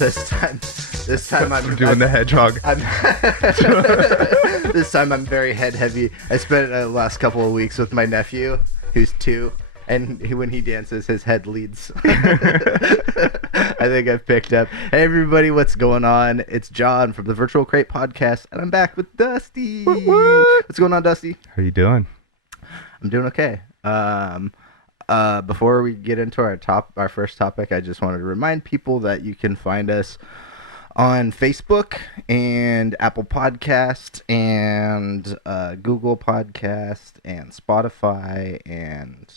This time I'm doing the hedgehog. This time I'm very head heavy. I spent the last couple of weeks with my nephew, who's 2, and when he dances, his head leads. I think I've picked up. Hey everybody, what's going on? It's John from the Virtual Crate Podcast, and I'm back with Dusty. What's going on, Dusty? How you doing? I'm doing okay. Before we get into our first topic, I just wanted to remind people that you can find us on Facebook and Apple Podcast and Google Podcast and Spotify and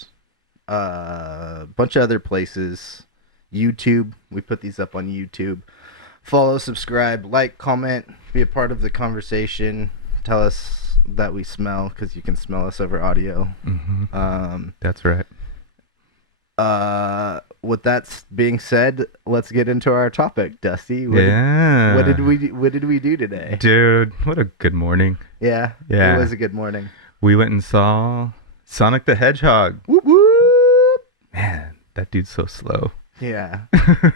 a bunch of other places. YouTube, we put these up on YouTube. Follow, subscribe, like, comment, be a part of the conversation. Tell us that we smell, because you can smell us over audio. Mm-hmm. That's right. With that being said, let's get into our topic, Dusty. What did we do today? Dude, what a good morning. Yeah. It was a good morning. We went and saw Sonic the Hedgehog. Whoop whoop. Man, that dude's so slow. Yeah. I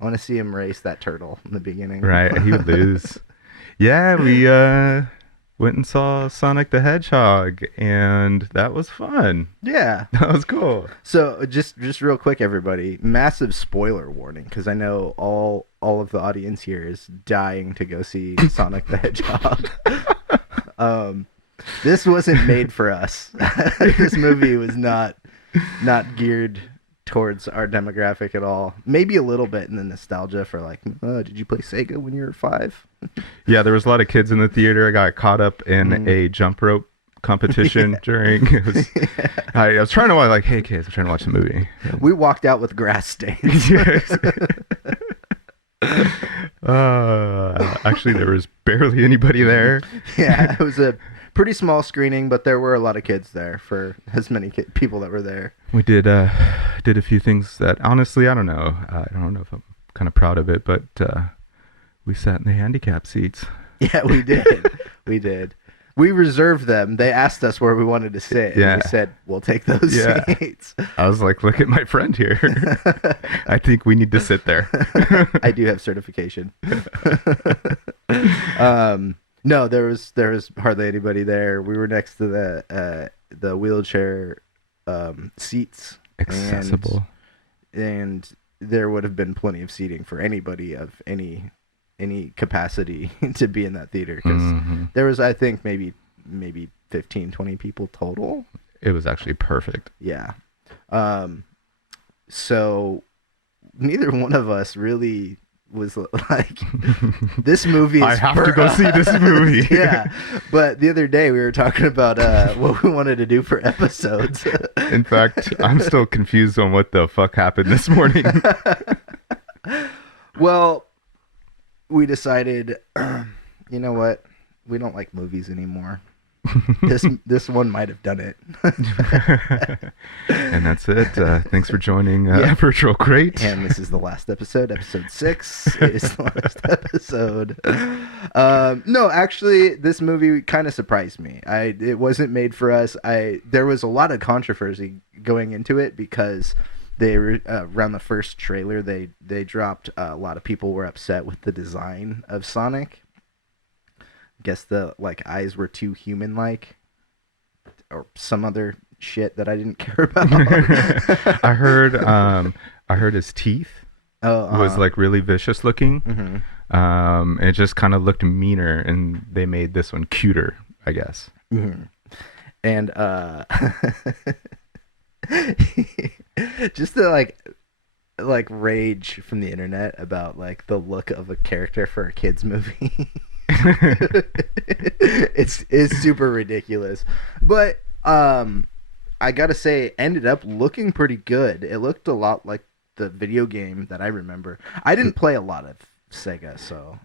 want to see him race that turtle in the beginning. Right, he would lose. Yeah, we went and saw Sonic the Hedgehog, and that was fun. Yeah. That was cool. So, just real quick, everybody, massive spoiler warning, because I know all of the audience here is dying to go see Sonic the Hedgehog. This wasn't made for us. This movie was not geared towards our demographic at all. Maybe a little bit in the nostalgia for like, did you play Sega when you were 5? Yeah, there was a lot of kids in the theater. I got caught up in a jump rope competition during. I was trying to watch, like, hey kids, I'm trying to watch the movie. We walked out with grass stains. Actually, there was barely anybody there. Yeah, it was a pretty small screening, but there were a lot of kids there for as many people that were there. We did a few things that honestly I don't know. I don't know if I'm kind of proud of it, but we sat in the handicap seats. Yeah, we did. We did. We reserved them. They asked us where we wanted to sit. Yeah. And we said, we'll take those seats. I was like, look at my friend here. I think we need to sit there. I do have certification. No, there was hardly anybody there. We were next to the wheelchair seats. Accessible. And there would have been plenty of seating for anybody of any capacity to be in that theater, because there was, I think, maybe 15, 20 people total. It was actually perfect. Yeah. So neither one of us really was like, this movie is I have to go see this movie. Yeah. But the other day we were talking about what we wanted to do for episodes. In fact, I'm still confused on what the fuck happened this morning. Well, we decided, you know what? We don't like movies anymore. This one might have done it. And that's it. Thanks for joining Virtual Crate. And this is the last episode. Episode 6 is the last episode. No, actually, this movie kind of surprised me. It wasn't made for us. There was a lot of controversy going into it, because they were around the first trailer. They dropped a lot of people were upset with the design of Sonic. Guess the eyes were too human-like, or some other shit that I didn't care about. I heard his teeth was like really vicious looking. It just kind of looked meaner, and they made this one cuter, I guess. And just the like rage from the internet about like the look of a character for a kids movie. It's super ridiculous, but I gotta say, ended up looking pretty good. It looked a lot like the video game that I remember. I didn't play a lot of Sega, so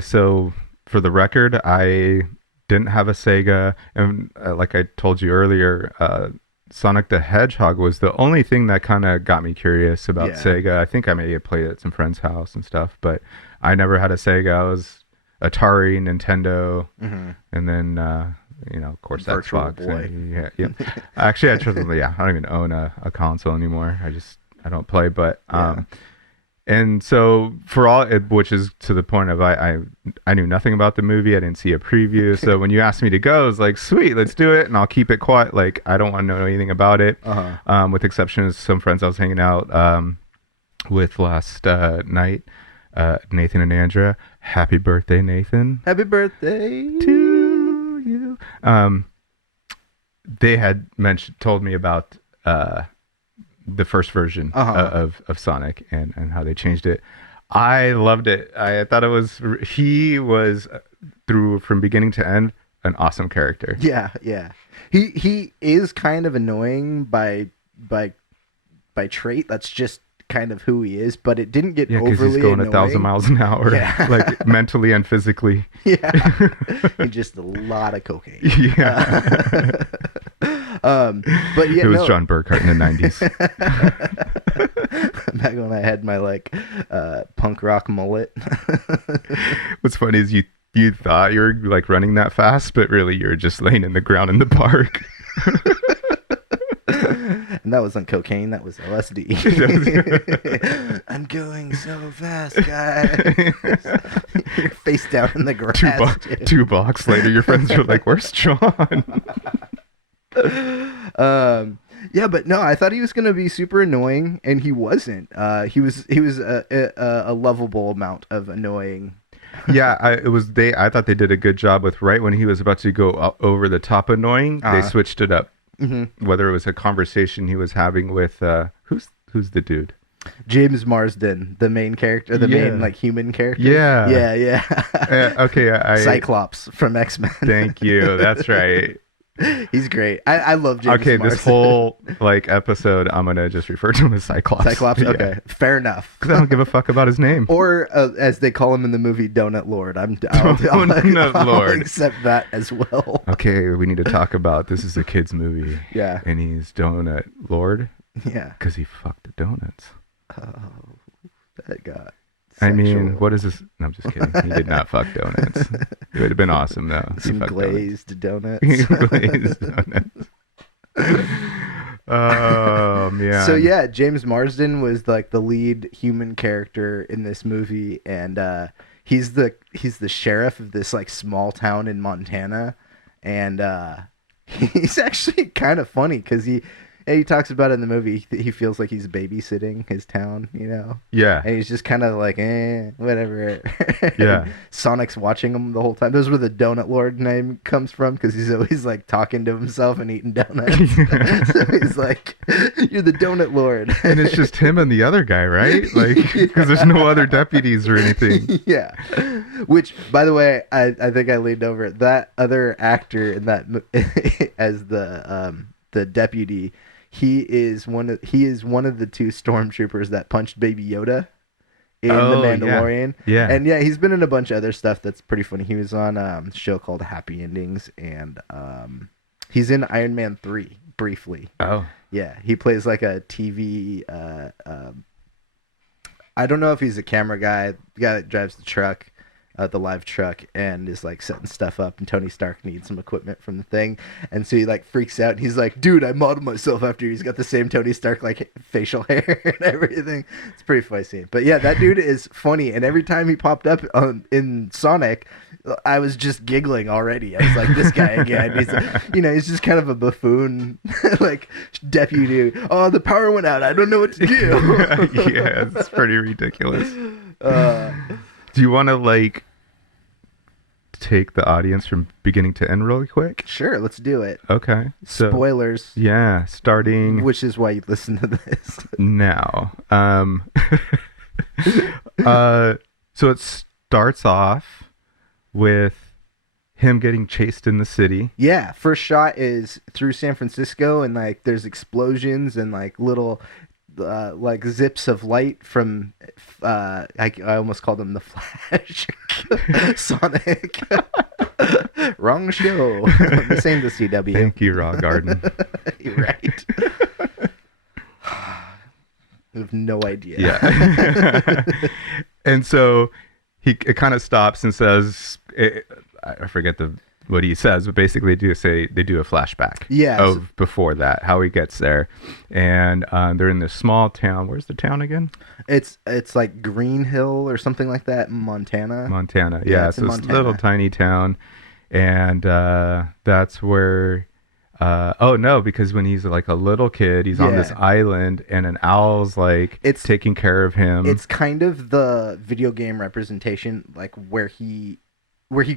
so for the record, I didn't have a Sega, and like I told you earlier, Sonic the Hedgehog was the only thing that kind of got me curious about Sega. I think I may have played it at some friend's house and stuff, but I never had a Sega. I was Atari, Nintendo, and then of course, Virtual Xbox. Boy. Yeah. Actually, I don't even own a console anymore. I don't play, but And so for all, which is to the point of I knew nothing about the movie. I didn't see a preview. So when you asked me to go, I was like, sweet, let's do it. And I'll keep it quiet. Like, I don't want to know anything about it. With exception of some friends I was hanging out with last night, Nathan and Andrea. Happy birthday, Nathan. Happy birthday to you. They had told me about the first version of Sonic and how they changed it. I loved it. I thought he was from beginning to end an awesome character. Yeah. He is kind of annoying by trait. That's just kind of who he is, but it didn't get overly annoying. He's going 1,000 miles an hour, like mentally and physically. Yeah, just a lot of cocaine. Yeah. But yeah, it was John Burkhart in the 90s. Back when I had my like punk rock mullet. What's funny is you thought you were like running that fast, but really you're just laying in the ground in the park. And that wasn't cocaine, that was LSD. I'm going so fast, guys. You're face down in the grass. 2 blocks later, your friends are like, "Where's John?" Yeah, but no, I thought he was gonna be super annoying, and he wasn't. He was a lovable amount of annoying. Yeah, I thought they did a good job with right when he was about to go over the top annoying, they switched it up. Mm-hmm. Whether it was a conversation he was having with who's the dude? James Marsden, the main character, the main like human character. Yeah. Okay, Cyclops from X-Men. Thank you. That's right. He's great. I love James Marsden. This whole like episode, I'm gonna just refer to him as Cyclops. Cyclops. Okay, fair enough. Because I don't give a fuck about his name. Or as they call him in the movie, Donut Lord. I'll accept that as well. Okay, we need to talk about this is a kid's movie. Yeah, and he's Donut Lord. Yeah, because he fucked the donuts. Oh, that got. I mean, what is this? No, I'm just kidding. He did not fuck donuts. It would have been awesome, though. Some glazed donuts. Glazed donuts. Oh, man. So, yeah, James Marsden was, like, the lead human character in this movie, and he's the sheriff of this, like, small town in Montana, and he's actually kind of funny, because he talks about it in the movie. He feels like he's babysitting his town, you know? Yeah. And he's just kind of like, whatever. Yeah. Sonic's watching him the whole time. Those where the Donut Lord name comes from, because he's always like talking to himself and eating donuts. So he's like, you're the Donut Lord. And it's just him and the other guy, right? Like, because there's no other deputies or anything. Yeah. Which, by the way, I think I leaned over it. That other actor in that as the deputy. He is one of the 2 stormtroopers that punched Baby Yoda in The Mandalorian. Yeah. And yeah, he's been in a bunch of other stuff that's pretty funny. He was on a show called Happy Endings, and he's in Iron Man 3 briefly. Oh. Yeah, he plays like a TV I don't know if he's a camera guy, the guy that drives the truck. The live truck, and is like setting stuff up, and Tony Stark needs some equipment from the thing, and so he like freaks out, and he's like, dude, I modeled myself after you. He's got the same Tony Stark like facial hair and everything. It's a pretty funny scene. But yeah, that dude is funny, and every time he popped up in Sonic, I was just giggling already. I was like, this guy again. He's he's just kind of a buffoon like deputy. Oh, the power went out, I don't know what to do. Yeah, it's pretty ridiculous. Do you want to, like, take the audience from beginning to end really quick? Sure, let's do it. Okay. So, spoilers. Yeah, starting... Which is why you listen to this. Now. So it starts off with him getting chased in the city. Yeah, first shot is through San Francisco, and, like, there's explosions and, like, little... like zips of light from I almost called him the Flash. Sonic. Wrong show. This ain't the CW. Thank you, Raw Garden. You're right. I have no idea. Yeah. And so it kind of stops and says, I forget the what he says, but basically they do a flashback of before that, how he gets there, and they're in this small town. Where's the town again? It's like Green Hill or something like that in Montana. Yeah, so it's a little tiny town, and that's where. Oh no, because when he's like a little kid, he's on this island, and an owl's like taking care of him. It's kind of the video game representation, like where he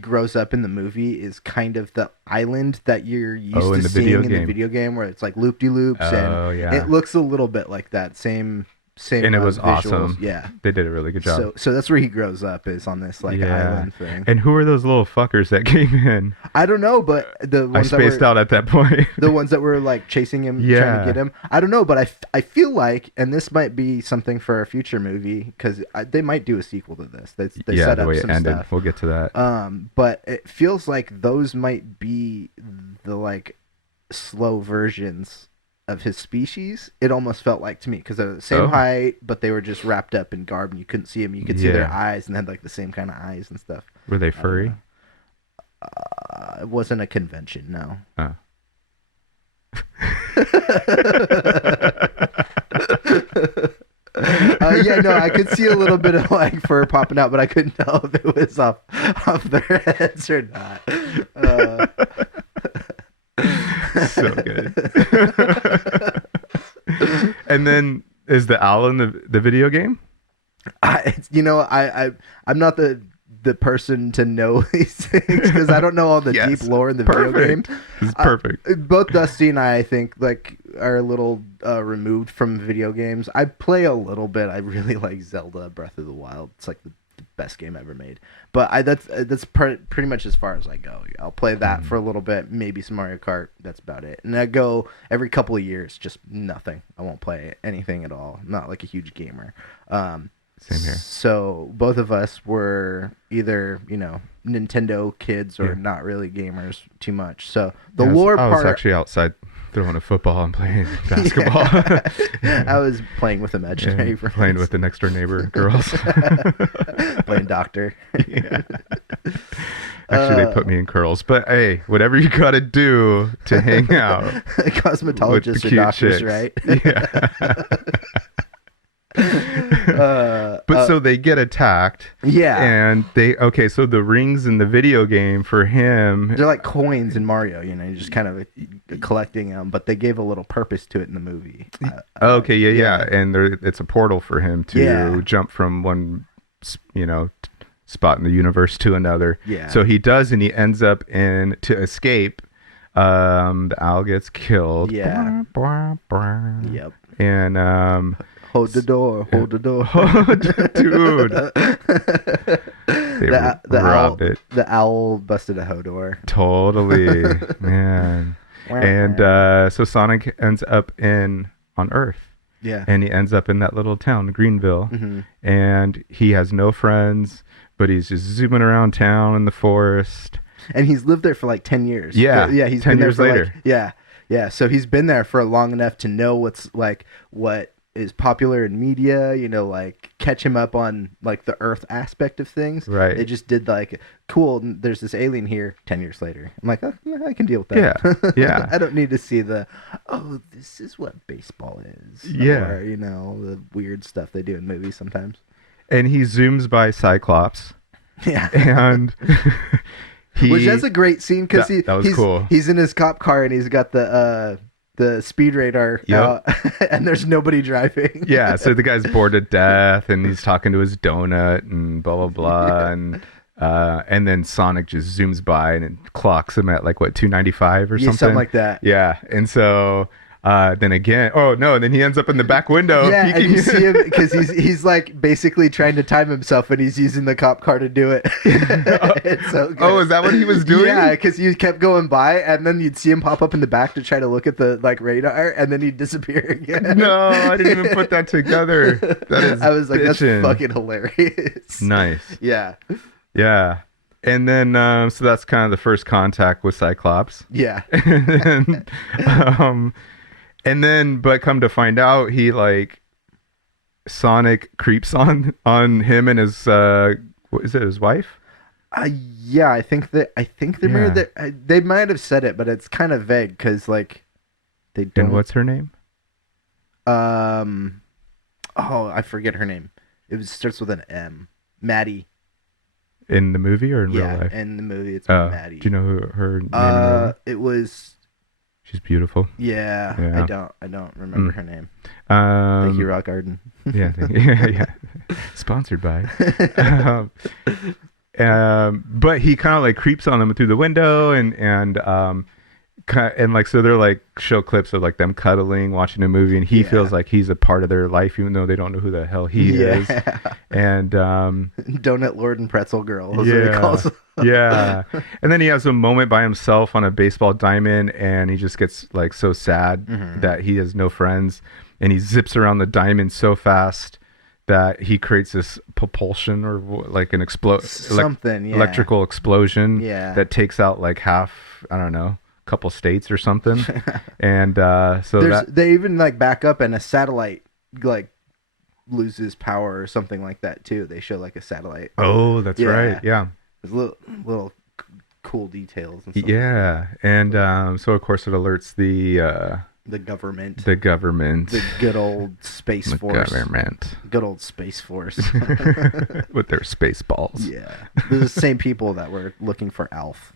grows up in the movie is kind of the island that you're used to seeing in the video game, where it's like loop-de-loops, and it looks a little bit like that same. And it was visuals. Awesome. Yeah, they did a really good job. So that's where he grows up, is on this like island thing. And who are those little fuckers that came in? I don't know, but the ones I spaced out at that point. The ones that were like chasing him, trying to get him. I don't know, but I feel like, and this might be something for a future movie, because they might do a sequel to this. They set the up way some it ended. stuff. We'll get to that. But it feels like those might be the like slow versions of his species. It almost felt like to me, because they're the same height, but they were just wrapped up in garb, and you couldn't see them. You could see their eyes, and had like the same kind of eyes and stuff. Were they furry? It wasn't a convention, no. Oh. I could see a little bit of like fur popping out, but I couldn't tell if it was off their heads or not. So good. And then is the owl in the video game? I'm not the person to know these things, because I don't know all the deep lore in the video game. It's perfect. Both Dusty and I think, like, are a little removed from video games. I play a little bit. I really like Zelda Breath of the Wild. It's like the best game ever made. But that's pretty much as far as I go. I'll play that for a little bit, maybe some Mario Kart. That's about it. And I go every couple of years, just nothing. I won't play anything at all. I'm not like a huge gamer. Same here. So both of us were either, Nintendo kids or not really gamers too much. So the lore part... I was actually outside throwing a football and playing basketball. I was playing with imaginary friends. Playing with the next door neighbor girls. Playing doctor. Yeah. Actually, they put me in curls. But hey, whatever you got to do to hang out. Cosmetologists or doctors, chicks. right? Yeah. But so they get attacked. Yeah. And so the rings in the video game for him, they're like coins in Mario, you're just kind of collecting them, but they gave a little purpose to it in the movie. And it's a portal for him to jump from one spot in the universe to another. Yeah. So he does, and he ends up to escape. The owl gets killed. Yeah. Yep. And hold the door. Dude. They robbed it. The owl busted a Hodor. Totally. Man. And so Sonic ends up on Earth. Yeah. And he ends up in that little town, Greenville. Mm-hmm. And he has no friends, but he's just zooming around town in the forest. And he's lived there for like 10 years. Yeah. Yeah, he's 10 been there years for later. Yeah. So he's been there for long enough to know what is popular in media, like catch him up on like the Earth aspect of things. Right. They just did like, cool, there's this alien here 10 years later. I'm like, I can deal with that. Yeah. I don't need to see this is what baseball is. Yeah. Or, the weird stuff they do in movies sometimes. And he zooms by Cyclops. Yeah. And which that's a great scene, because that was cool. He's in his cop car, and he's got the speed radar out, and there's nobody driving. Yeah, so the guy's bored to death, and he's talking to his donut and blah blah blah, and then Sonic just zooms by and it clocks him at like 295 or something like that. Yeah, and so then again, then he ends up in the back window. Yeah, and you see him because he's like basically trying to time himself, and he's using the cop car to do it. It's so good. Oh, is that what he was doing? Yeah, because you kept going by, and then you'd see him pop up in the back to try to look at the like radar, and then he'd disappear again. No, I didn't even put that together. That is I was like, bitchin'. That's fucking hilarious. Nice. Yeah. Yeah. And then, so that's kind of the first contact with Cyclops. Yeah. And then, but come to find out, he Sonic creeps on him and his, what is it, his wife? Yeah, I think they Yeah. they might have said it, but it's kind of vague because like they And don't. what's her name? Um, oh, I forget her name. Starts with an M. Maddie. In the movie or in real Yeah, life? in the movie it's Oh, Maddie. do you know who her name in real life? It was. She's beautiful. Yeah, Yeah. I don't remember Mm. her name. Thank you, Rock Garden. Yeah, yeah. Sponsored by. um, but he kind of like creeps on them through the window, and like so they're like show clips of like them cuddling, watching a movie, and he Yeah. feels like he's a part of their life, even though they don't know who the hell he is. And Donut Lord and Pretzel Girl is what he calls them. yeah. And then he has a moment by himself on a baseball diamond, and he just gets like so sad that he has no friends, and he zips around the diamond so fast that he creates this propulsion or like an electrical explosion that takes out like half, I don't know, a couple states or something. And they even like back up and a satellite like loses power or something like that too. They show like a satellite. Oh, that's right. Yeah. There's little cool details and stuff. Yeah. And so of course it alerts the government. The government. The good old Space Force. Government. Good old Space Force. With their space balls. Yeah. They're the same people that were looking for Alf.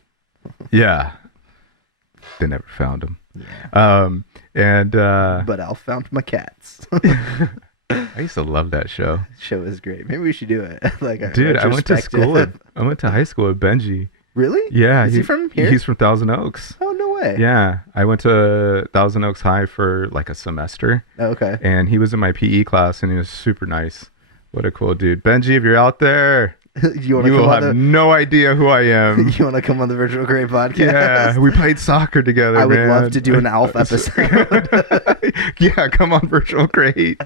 Yeah. They never found him. Yeah. But Alf found my cats. I used to love that show. Show is great. Maybe we should do it. Dude, I went to high school with Benji. Really? Yeah. Is he from here? He's from Thousand Oaks. Oh, no way. Yeah. I went to Thousand Oaks High for like a semester. Oh, okay. And he was in my PE class, and he was super nice. What a cool dude. Benji, if you're out there, you will have no idea who I am. You want to come on the Virtual Grey podcast? Yeah, we played soccer together. I would love to do an Alf episode. Yeah, come on, Virtual Grey.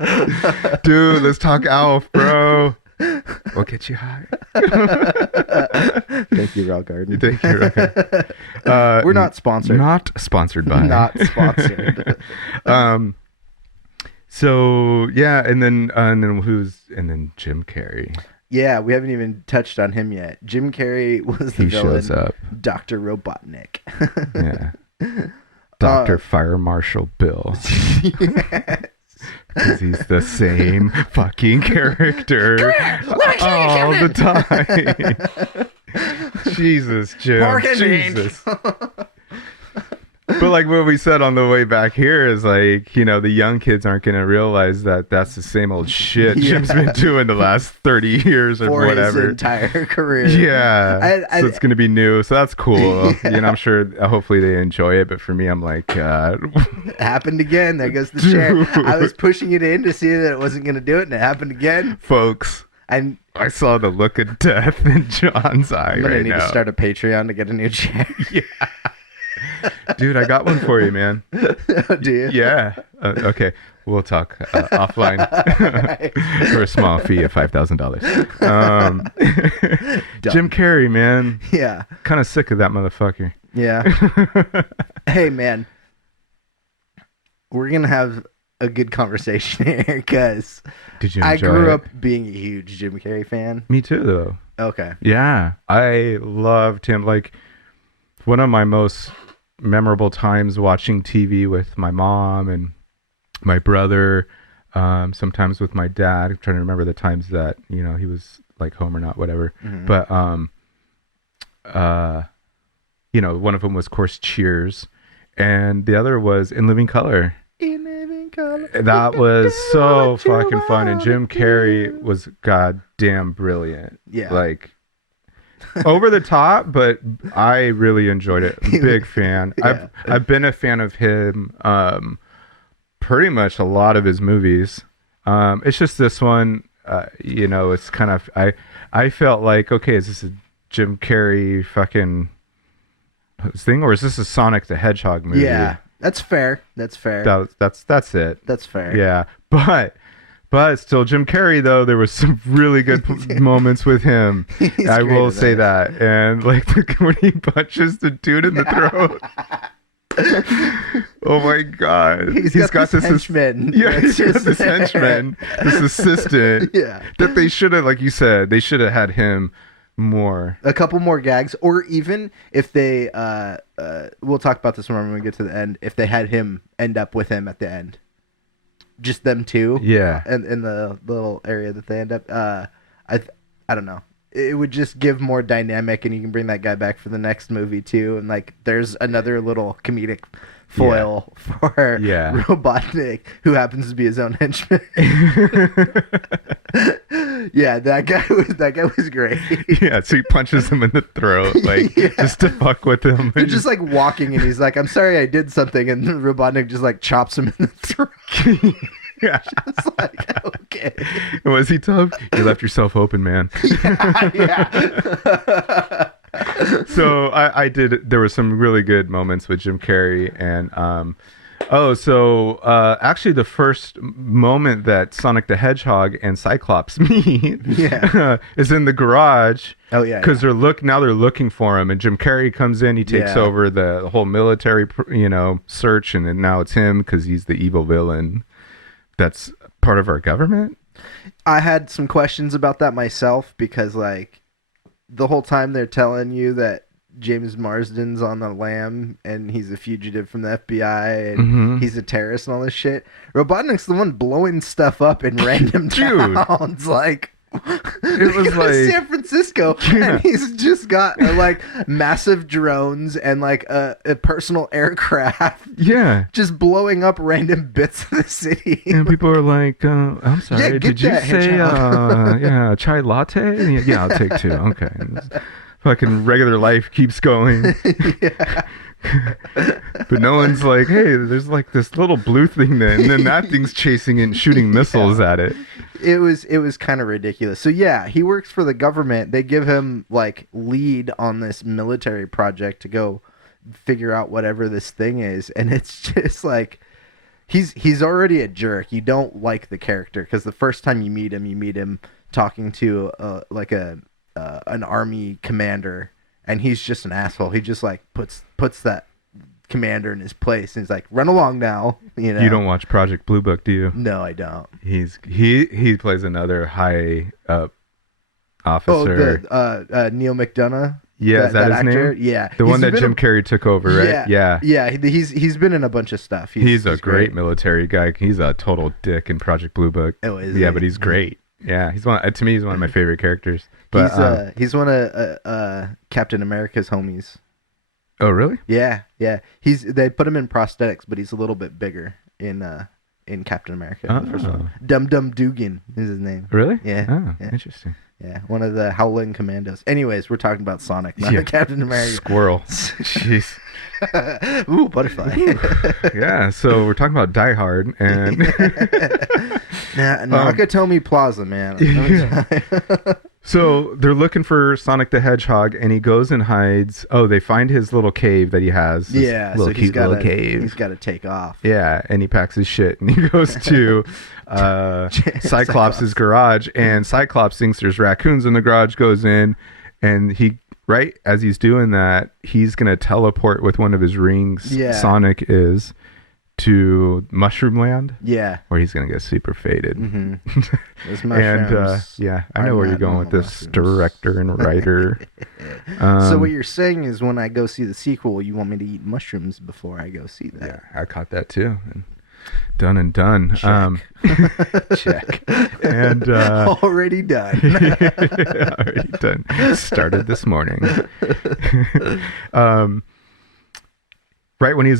Dude, let's talk Alf, bro. We'll get you high. Thank you, Rock Garden. Thank you, Rock Garden. We're not sponsored. Not sponsored by. Not sponsored. So yeah, and then Jim Carrey. Yeah, we haven't even touched on him yet. Jim Carrey was the villain. Shows up. Dr. Robotnik. Yeah. Dr. Fire Marshal Bill. Yes. Because he's the same fucking character all the time. Jesus, Jim. Jesus. But like what we said on the way back here is like, the young kids aren't going to realize that that's the same old shit Jim's been doing the last 30 years or for whatever. his entire career. Yeah. So it's going to be new. So that's cool. Yeah. I'm sure hopefully they enjoy it. But for me, I'm like, God. It happened again. There goes the chair. I was pushing it in to see that it wasn't going to do it, and it happened again. Folks. And I saw the look of death in Jon's eye. I'm going to need to start a Patreon to get a new chair. Yeah. Dude, I got one for you, man. Oh, do you? Yeah. Okay. We'll talk offline for a small fee of $5,000. Jim Carrey, man. Yeah. Kind of sick of that motherfucker. Yeah. Hey, man. We're going to have a good conversation here because I grew up being a huge Jim Carrey fan. Me too, though. Okay. Yeah. I loved him. Like, one of my most memorable times watching TV with my mom and my brother, sometimes with my dad. I'm trying to remember the times that he was like home or not, whatever. Mm-hmm. But one of them was, of course, Cheers, and the other was In Living Color. In Living Color. That was so fucking fun, and Jim Carrey was goddamn brilliant. Yeah, like. Over the top, but I really enjoyed it. Big fan. Yeah. I've been a fan of him pretty much a lot of his movies. It's just this one, it's kind of I felt like, okay, is this a Jim Carrey fucking thing, or is this a Sonic the Hedgehog movie? Yeah, that's fair. That's fair. That's it. That's fair. Yeah, But still, Jim Carrey, though, there was some really good moments with him. I will say that. And like when he punches the dude in the throat. Oh my God. He's got this henchman. Yeah, he's got this henchman, this assistant. Yeah. That they should have, like you said, they should have had him more. A couple more gags, or even if they, we'll talk about this when we get to the end. If they had him end up with him at the end, just them two, Yeah. and in the little area that they end up, I don't know. It would just give more dynamic, and you can bring that guy back for the next movie too. And like, there's another little comedic foil for Robotnik, who happens to be his own henchman. Yeah, that guy was great. Yeah, so he punches him in the throat, like just to fuck with him. They're just like walking, and he's like, "I'm sorry, I did something," and Robotnik just like chops him in the throat. Yeah, just like, okay. Was he tough? You left yourself open, man. Yeah. So I did. There were some really good moments with Jim Carrey, and actually the first moment that Sonic the Hedgehog and Cyclops meet is in the garage. Oh yeah, because they're looking for him, and Jim Carrey comes in. He takes over the whole military, search, and then now it's him because he's the evil villain. That's part of our government. I had some questions about that myself because, like, the whole time they're telling you that James Marsden's on the lam and he's a fugitive from the FBI and he's a terrorist and all this shit. Robotnik's the one blowing stuff up in random towns. Like, it was like San Francisco, and he's just got like massive drones and like a personal aircraft. Yeah, just blowing up random bits of the city. And people are like, "I'm sorry, did you say chai latte?" Yeah, I'll take two. Okay. Fucking regular life keeps going. But no one's like, "Hey, there's like this little blue thing then," and then that thing's chasing it and shooting missiles at it. It was kind of ridiculous. So yeah, he works for the government. They give him like lead on this military project to go figure out whatever this thing is, and it's just like he's already a jerk. You don't like the character because the first time you meet him talking to an army commander, and he's just an asshole. He just like puts that commander in his place, and he's like, "Run along now." You don't watch Project Blue Book, do you? No, I don't. He plays another high up officer. Oh, Neil McDonough. Yeah, is that his actor? name? Yeah, the one that Jim Carrey took over, right? Yeah. He's been in a bunch of stuff. He's a great military guy. He's a total dick in Project Blue Book. Oh, is yeah, but he's great. Yeah, he's one of my favorite characters. But he's one of Captain America's homies. Oh, really? Yeah. They put him in prosthetics, but he's a little bit bigger in Captain America. The first one. Dum Dum Dugan is his name. Really? Yeah. Oh, interesting. Yeah, one of the Howling Commandos. Anyways, we're talking about Sonic, not Captain America. Squirrel. Jeez. Ooh, butterfly. Yeah, so we're talking about Die Hard and Nakatomi Plaza, man. So they're looking for Sonic the Hedgehog, and he goes and hides. Oh, they find his little cave that he has. Yeah, so he's got to take off. Yeah, and he packs his shit, and he goes to Cyclops' garage, and Cyclops thinks there's raccoons in the garage, goes in, and he, right as he's doing that, he's going to teleport with one of his rings, Sonic is, to Mushroom Land. Yeah. Where he's going to get super faded. Mm-hmm. And I know where you're going with this director and writer. So what you're saying is when I go see the sequel, you want me to eat mushrooms before I go see that. Yeah, I caught that too. And done and done. Check. And already done. Already done. Started this morning. Right when he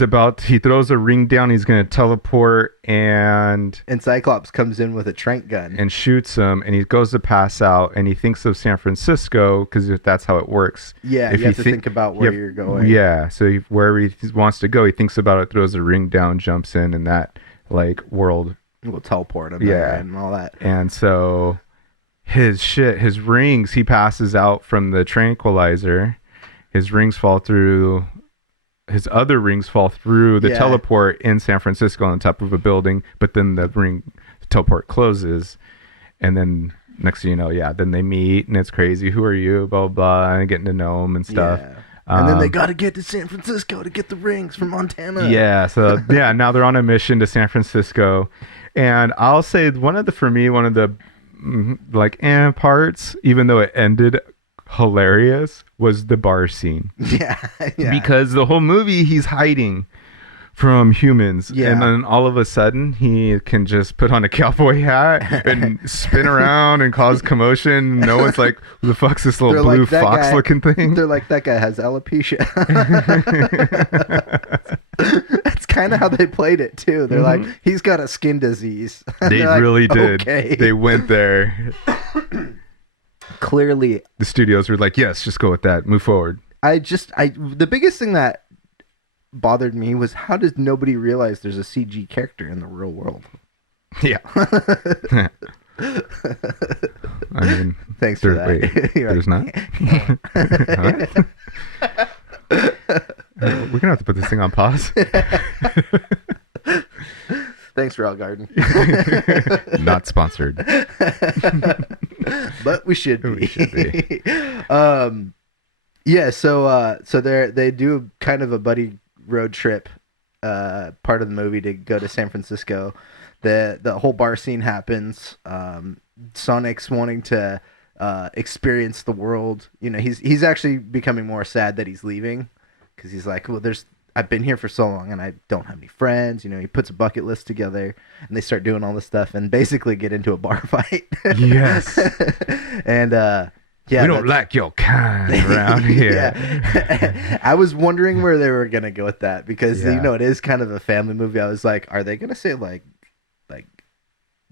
throws a ring down, he's going to teleport, and Cyclops comes in with a tranq gun and shoots him, and he goes to pass out, and he thinks of San Francisco because that's how it works. Yeah, you have to think about where you're going. Yeah, so wherever he wants to go, he thinks about it, throws a ring down, jumps in, and that like world will teleport him. Yeah, and all that. And so his rings, he passes out from the tranquilizer. His rings fall through. His other rings fall through the teleport in San Francisco on top of a building, but then the teleport closes, and then next thing you know, then they meet, and it's crazy. Who are you? Blah, blah, and getting to know him and stuff. Yeah. And then they got to get to San Francisco to get the rings from Montana. Yeah, so now they're on a mission to San Francisco, and I'll say one of the parts, even though it ended hilarious was the bar scene. Yeah, yeah. Because the whole movie he's hiding from humans, and then all of a sudden he can just put on a cowboy hat and spin around and cause commotion. No one's like, who the fuck's this little blue fox looking thing? They're like, that guy has alopecia. That's kind of how they played it too. They're like, he's got a skin disease. They really did. Okay. They went there. Clearly the studios were like, yes, just go with that, move forward. The biggest thing that bothered me was, how does nobody realize there's a CG character in the real world? Yeah. I mean, thanks for that. Wait, there's not. We're gonna have to put this thing on pause. Thanks, Raw Garden. Not sponsored, but we should be. We should be. Yeah. So they do kind of a buddy road trip part of the movie to go to San Francisco. The whole bar scene happens. Sonic's wanting to experience the world. You know, he's actually becoming more sad that he's leaving, because he's like, well, I've been here for so long and I don't have any friends. You know, he puts a bucket list together and they start doing all this stuff and basically get into a bar fight. Yes. And yeah, we don't like your kind around here. Yeah. I was wondering where they were gonna go with that, because you know, it is kind of a family movie. I was like, are they gonna say like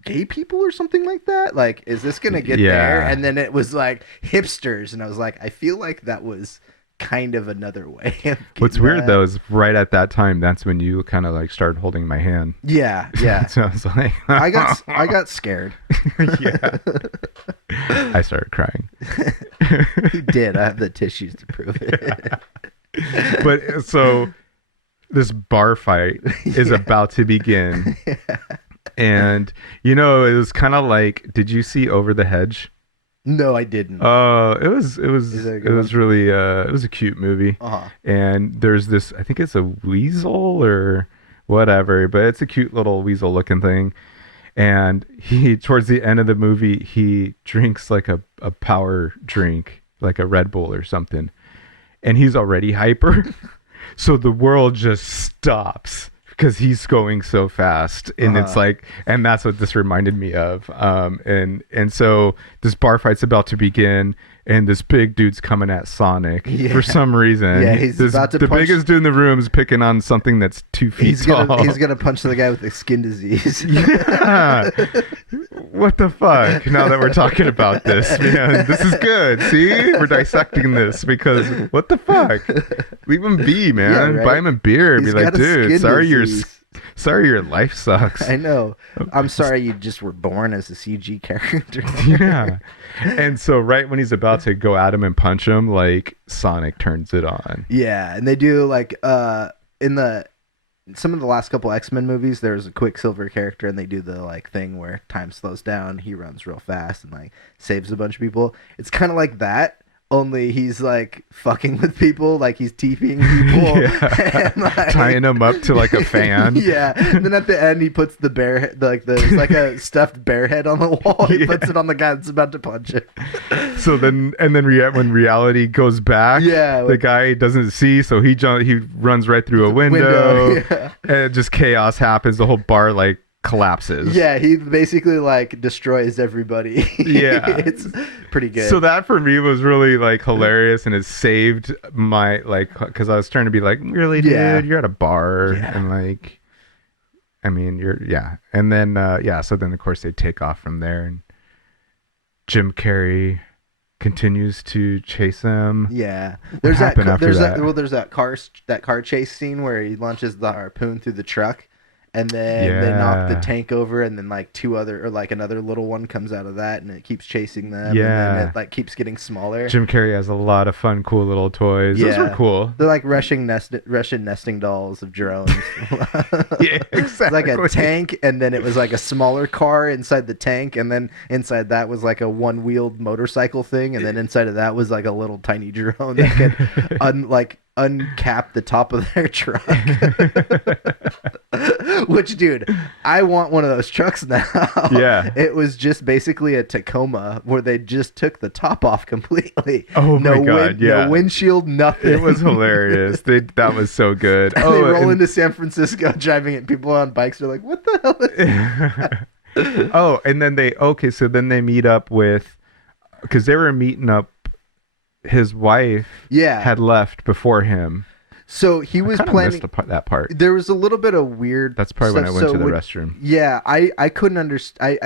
gay people or something like that? Like, is this gonna get there? And then it was like hipsters, and I was like, I feel like that was kind of another way of what's weird though is right at that time, that's when you kind of like started holding my hand. Yeah. So I was like, I got scared. Yeah. I started crying. You did. I have the tissues to prove it. But so this bar fight is about to begin. And you know, it was kind of like, did you see Over the Hedge? No, I didn't. It was really it was a cute movie. And there's this, I think it's a weasel or whatever, but it's a cute little weasel looking thing. And he, towards the end of the movie, he drinks like a power drink, like a Red Bull or something. And he's already hyper. So the world just stops because he's going so fast. And it's like, and that's what this reminded me of. And so this bar fight's about to begin, and this big dude's coming at Sonic for some reason. Yeah, he's about to the punch... biggest dude in the room is picking on something that's 2 feet tall. He's gonna punch the guy with the skin disease. Yeah. What the fuck? Now that we're talking about this, man, this is good. See, we're dissecting this, because what the fuck? Leave him be, man. Yeah, right? Buy him a beer. Be like, dude, sorry your life sucks. I know. I'm sorry you just were born as a CG character. Yeah. And so right when he's about to go at him and punch him, like, Sonic turns it on. Yeah, and they do like in some of the last couple X-Men movies, there's a Quicksilver character, and they do the like thing where time slows down, he runs real fast and like saves a bunch of people. It's kind of like that, only he's like fucking with people, like he's TPing people. And, like, tying them up to like a fan. Yeah. And then at the end he puts the bear, there's like a stuffed bear head on the wall. He puts it on the guy that's about to punch it. So then when reality goes back, the guy doesn't see, so he runs right through a window. And just chaos happens. The whole bar like collapses. Yeah, he basically like destroys everybody. Yeah. It's pretty good. So that for me was really like hilarious, and it saved my like, because I was trying to be like, really, dude, you're at a bar and like, I mean, and then so then of course they take off from there, and Jim Carrey continues to chase him. Yeah, there's that car chase scene where he launches the harpoon through the truck, and then they knock the tank over, and then like another little one comes out of that, and it keeps chasing them. Yeah, and then it like keeps getting smaller. Jim Carrey has a lot of fun, cool little toys. Those are cool. They're like Russian nesting dolls of drones. Yeah, exactly. It's like a tank, and then it was like a smaller car inside the tank, and then inside that was like a one-wheeled motorcycle thing, and then inside of that was like a little tiny drone that could uncap the top of their truck. Which, dude, I want one of those trucks now. Yeah. It was just basically a Tacoma where they just took the top off completely. Oh my God, yeah. No windshield, nothing. It was hilarious. That was so good. And they roll into San Francisco driving it. People on bikes are like, what the hell is that? Oh, and then so then they meet up with, because they were meeting up, his wife had left before him. So he was planning. Missed that part. There was a little bit of weird. That's probably stuff. when I went to the restroom. Yeah, I couldn't understand.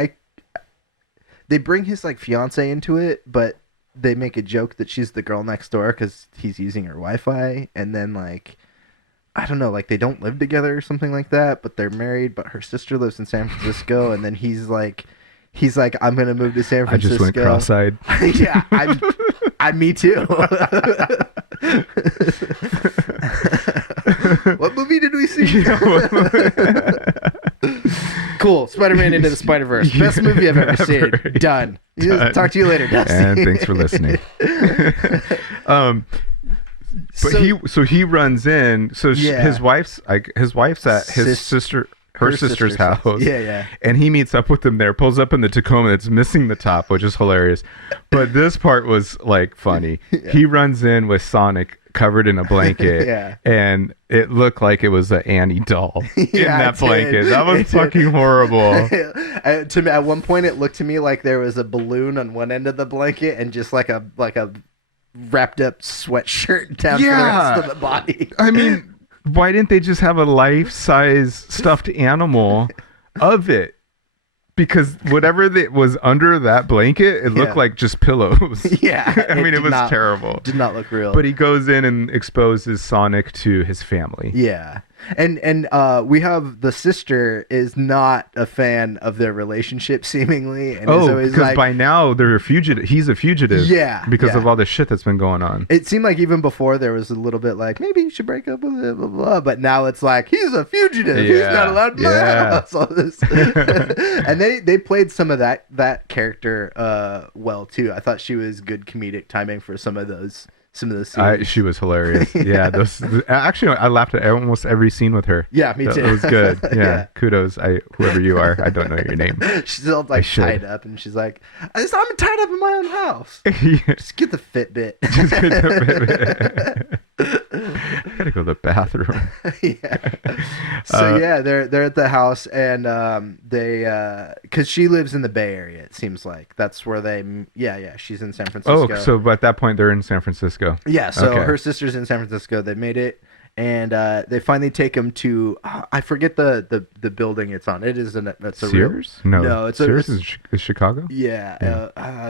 They bring his like fiance into it, but they make a joke that she's the girl next door because he's using her Wi-Fi, and then like, I don't know, like they don't live together or something like that, but they're married. But her sister lives in San Francisco, and then he's like, I'm gonna move to San Francisco. I just went cross-eyed. Yeah, me too. What movie did we see? Cool. Spider-Man Into the Spider-Verse. Best movie I've ever seen. Done. Talk to you later, Dusty. And thanks for listening. But he runs in. So his wife's at his sister's house. Yeah. And he meets up with them there, pulls up in the Tacoma that's missing the top, which is hilarious. But this part was like funny. Yeah. He runs in with Sonic covered in a blanket, and it looked like it was an Annie doll in that blanket. That was fucking horrible. To me, at one point, it looked to me like there was a balloon on one end of the blanket and just like a wrapped up sweatshirt down for the rest of the body. I mean, why didn't they just have a life-size stuffed animal of it? Because whatever that was under that blanket, it looked like just pillows. Yeah. I mean, it was terrible. Did not look real. But he goes in and exposes Sonic to his family. Yeah. And we have the sister is not a fan of their relationship, seemingly. And because by now they're a fugitive. He's a fugitive. Yeah. Because of all the shit that's been going on. It seemed like even before there was a little bit like, maybe you should break up with it, blah, blah, blah. But now it's like, he's a fugitive. Yeah. He's not allowed in my house. All this. And they played some of that character well, too. I thought she was good comedic timing for some of those scenes. She was hilarious. Yeah, actually, I laughed at almost every scene with her. Yeah, me too. It was good. Yeah, kudos. Whoever you are, I don't know your name. She's all like tied up, and she's like, "I'm tied up in my own house. Just get the Fitbit." Just get the Fitbit. I gotta go to the bathroom. So they're at the house, and they because she lives in the Bay Area. It seems like that's where they. She's in San Francisco. Oh, so at that point they're in San Francisco. Yeah, so her sister's in San Francisco. They made it, and they finally take him to I forget the building it's on. It is that's a Sears? No, it's Sears is Chicago. Yeah.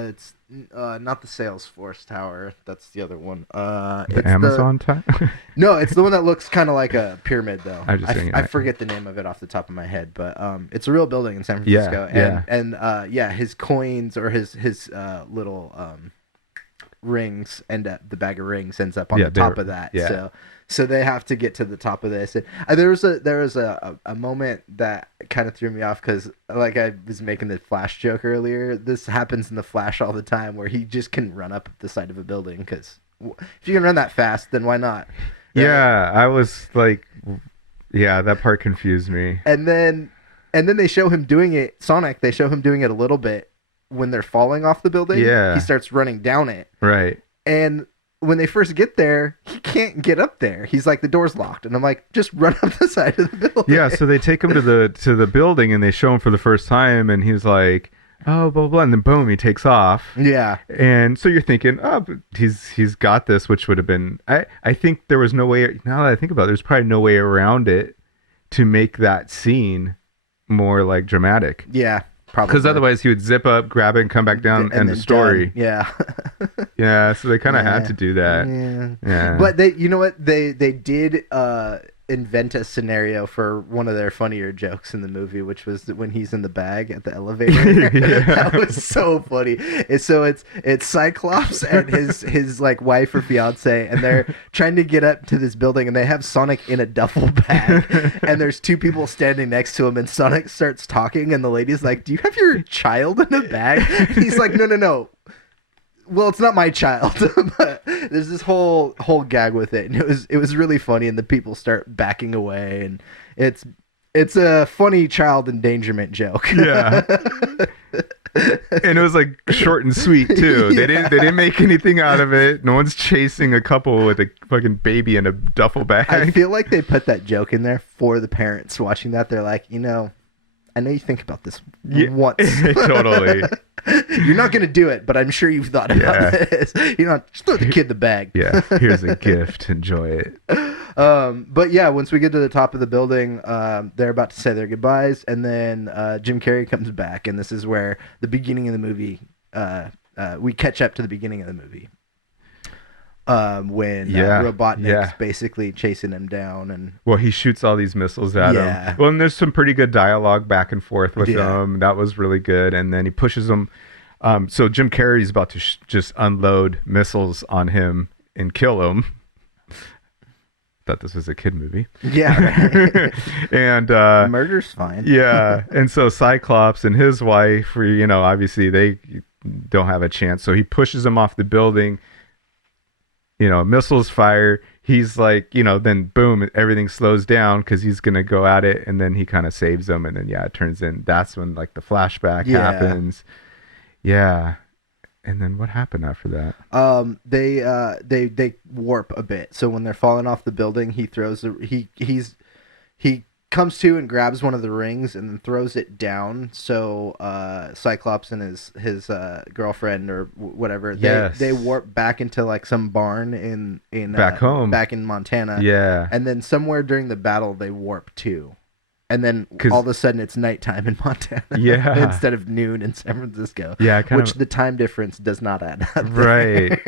It's not the Salesforce Tower. That's the other one. The Amazon Tower. No, it's the one that looks kind of like a pyramid, though. I forget the name of it off the top of my head, but it's a real building in San Francisco. And his coins or his little rings the bag of rings ends up on the top of that. So they have to get to the top of this. And there was a moment that kind of threw me off because like I was making the Flash joke earlier. This happens in the Flash all the time where he just can run up the side of a building because if you can run that fast, then why not? Yeah, I was like, that part confused me. And then they show him doing it. Sonic, they show him doing it a little bit. When they're falling off the building, he starts running down it. Right. And when they first get there, he can't get up there. He's like, the door's locked. And I'm like, just run up the side of the building. Yeah, so they take him to the building and they show him for the first time and he's like, oh, blah, blah, blah. And then boom, he takes off. Yeah. And so you're thinking, oh, but he's got this, which would have been, I think there was no way, now that I think about it, there's probably no way around it to make that scene more like dramatic. Yeah. Because otherwise he would zip up, grab it, and come back down, and the story. Done. Yeah. Yeah, so they kind of had to do that. Yeah. But they, you know what? They did invent a scenario for one of their funnier jokes in the movie, which was when he's in the bag at the elevator. That was so funny. It's Cyclops and his like wife or fiance, and they're trying to get up to this building, and they have Sonic in a duffel bag, and there's two people standing next to him, and Sonic starts talking, and the lady's like, "Do you have your child in a bag?" And he's like, No. Well, it's not my child, but there's this whole gag with it, and it was really funny. And the people start backing away, and it's It's a funny child endangerment joke. Yeah. And it was like short and sweet too. Yeah. They didn't make anything out of it. No one's chasing a couple with a fucking baby in a duffel bag. I feel like they put that joke in there for the parents watching that. They're like, I know you think about this once. Totally. You're not going to do it, but I'm sure you've thought about this. Just throw the kid the bag. Yeah, here's a gift. Enjoy it. But yeah, once we get to the top of the building, they're about to say their goodbyes, and then Jim Carrey comes back, and this is where the beginning of the movie, we catch up to the beginning of the movie. When Robotnik's basically chasing him down, and he shoots all these missiles at him. Well, and there's some pretty good dialogue back and forth with him. That was really good. And then he pushes him. So Jim Carrey's about to just unload missiles on him and kill him. Thought this was a kid movie. Yeah, right. And murder's fine. Yeah, and so Cyclops and his wife, obviously they don't have a chance. So he pushes him off the building. Missiles fire. He's like, then boom, everything slows down because he's gonna go at it, and then he kind of saves them, and then it turns in. That's when like the flashback happens. Yeah, and then what happened after that? They warp a bit. So when they're falling off the building, he throws he comes to and grabs one of the rings and then throws it down. So Cyclops and his girlfriend or whatever, they warp back into like some barn in back home, back in Montana. Yeah, and then somewhere during the battle they warp too. And then all of a sudden it's nighttime in Montana. Yeah. Instead of noon in San Francisco. Yeah, the time difference does not add up. Right.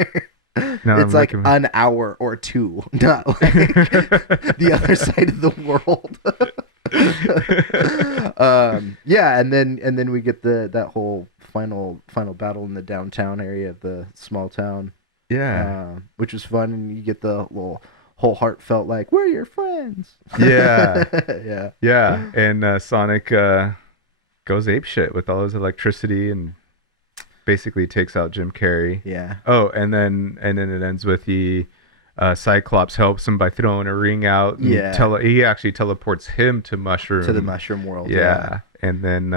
No, it's like an hour or two, not like the other side of the world. And then we get that whole final battle in the downtown area of the small town. Yeah. Which was fun, and you get the little whole heartfelt like, we're your friends. Yeah. Yeah. And Sonic goes apeshit with all his electricity and basically takes out Jim Carrey. Yeah. Oh, and then it ends with the Cyclops helps him by throwing a ring out. And he actually teleports him to the Mushroom world. Yeah. And then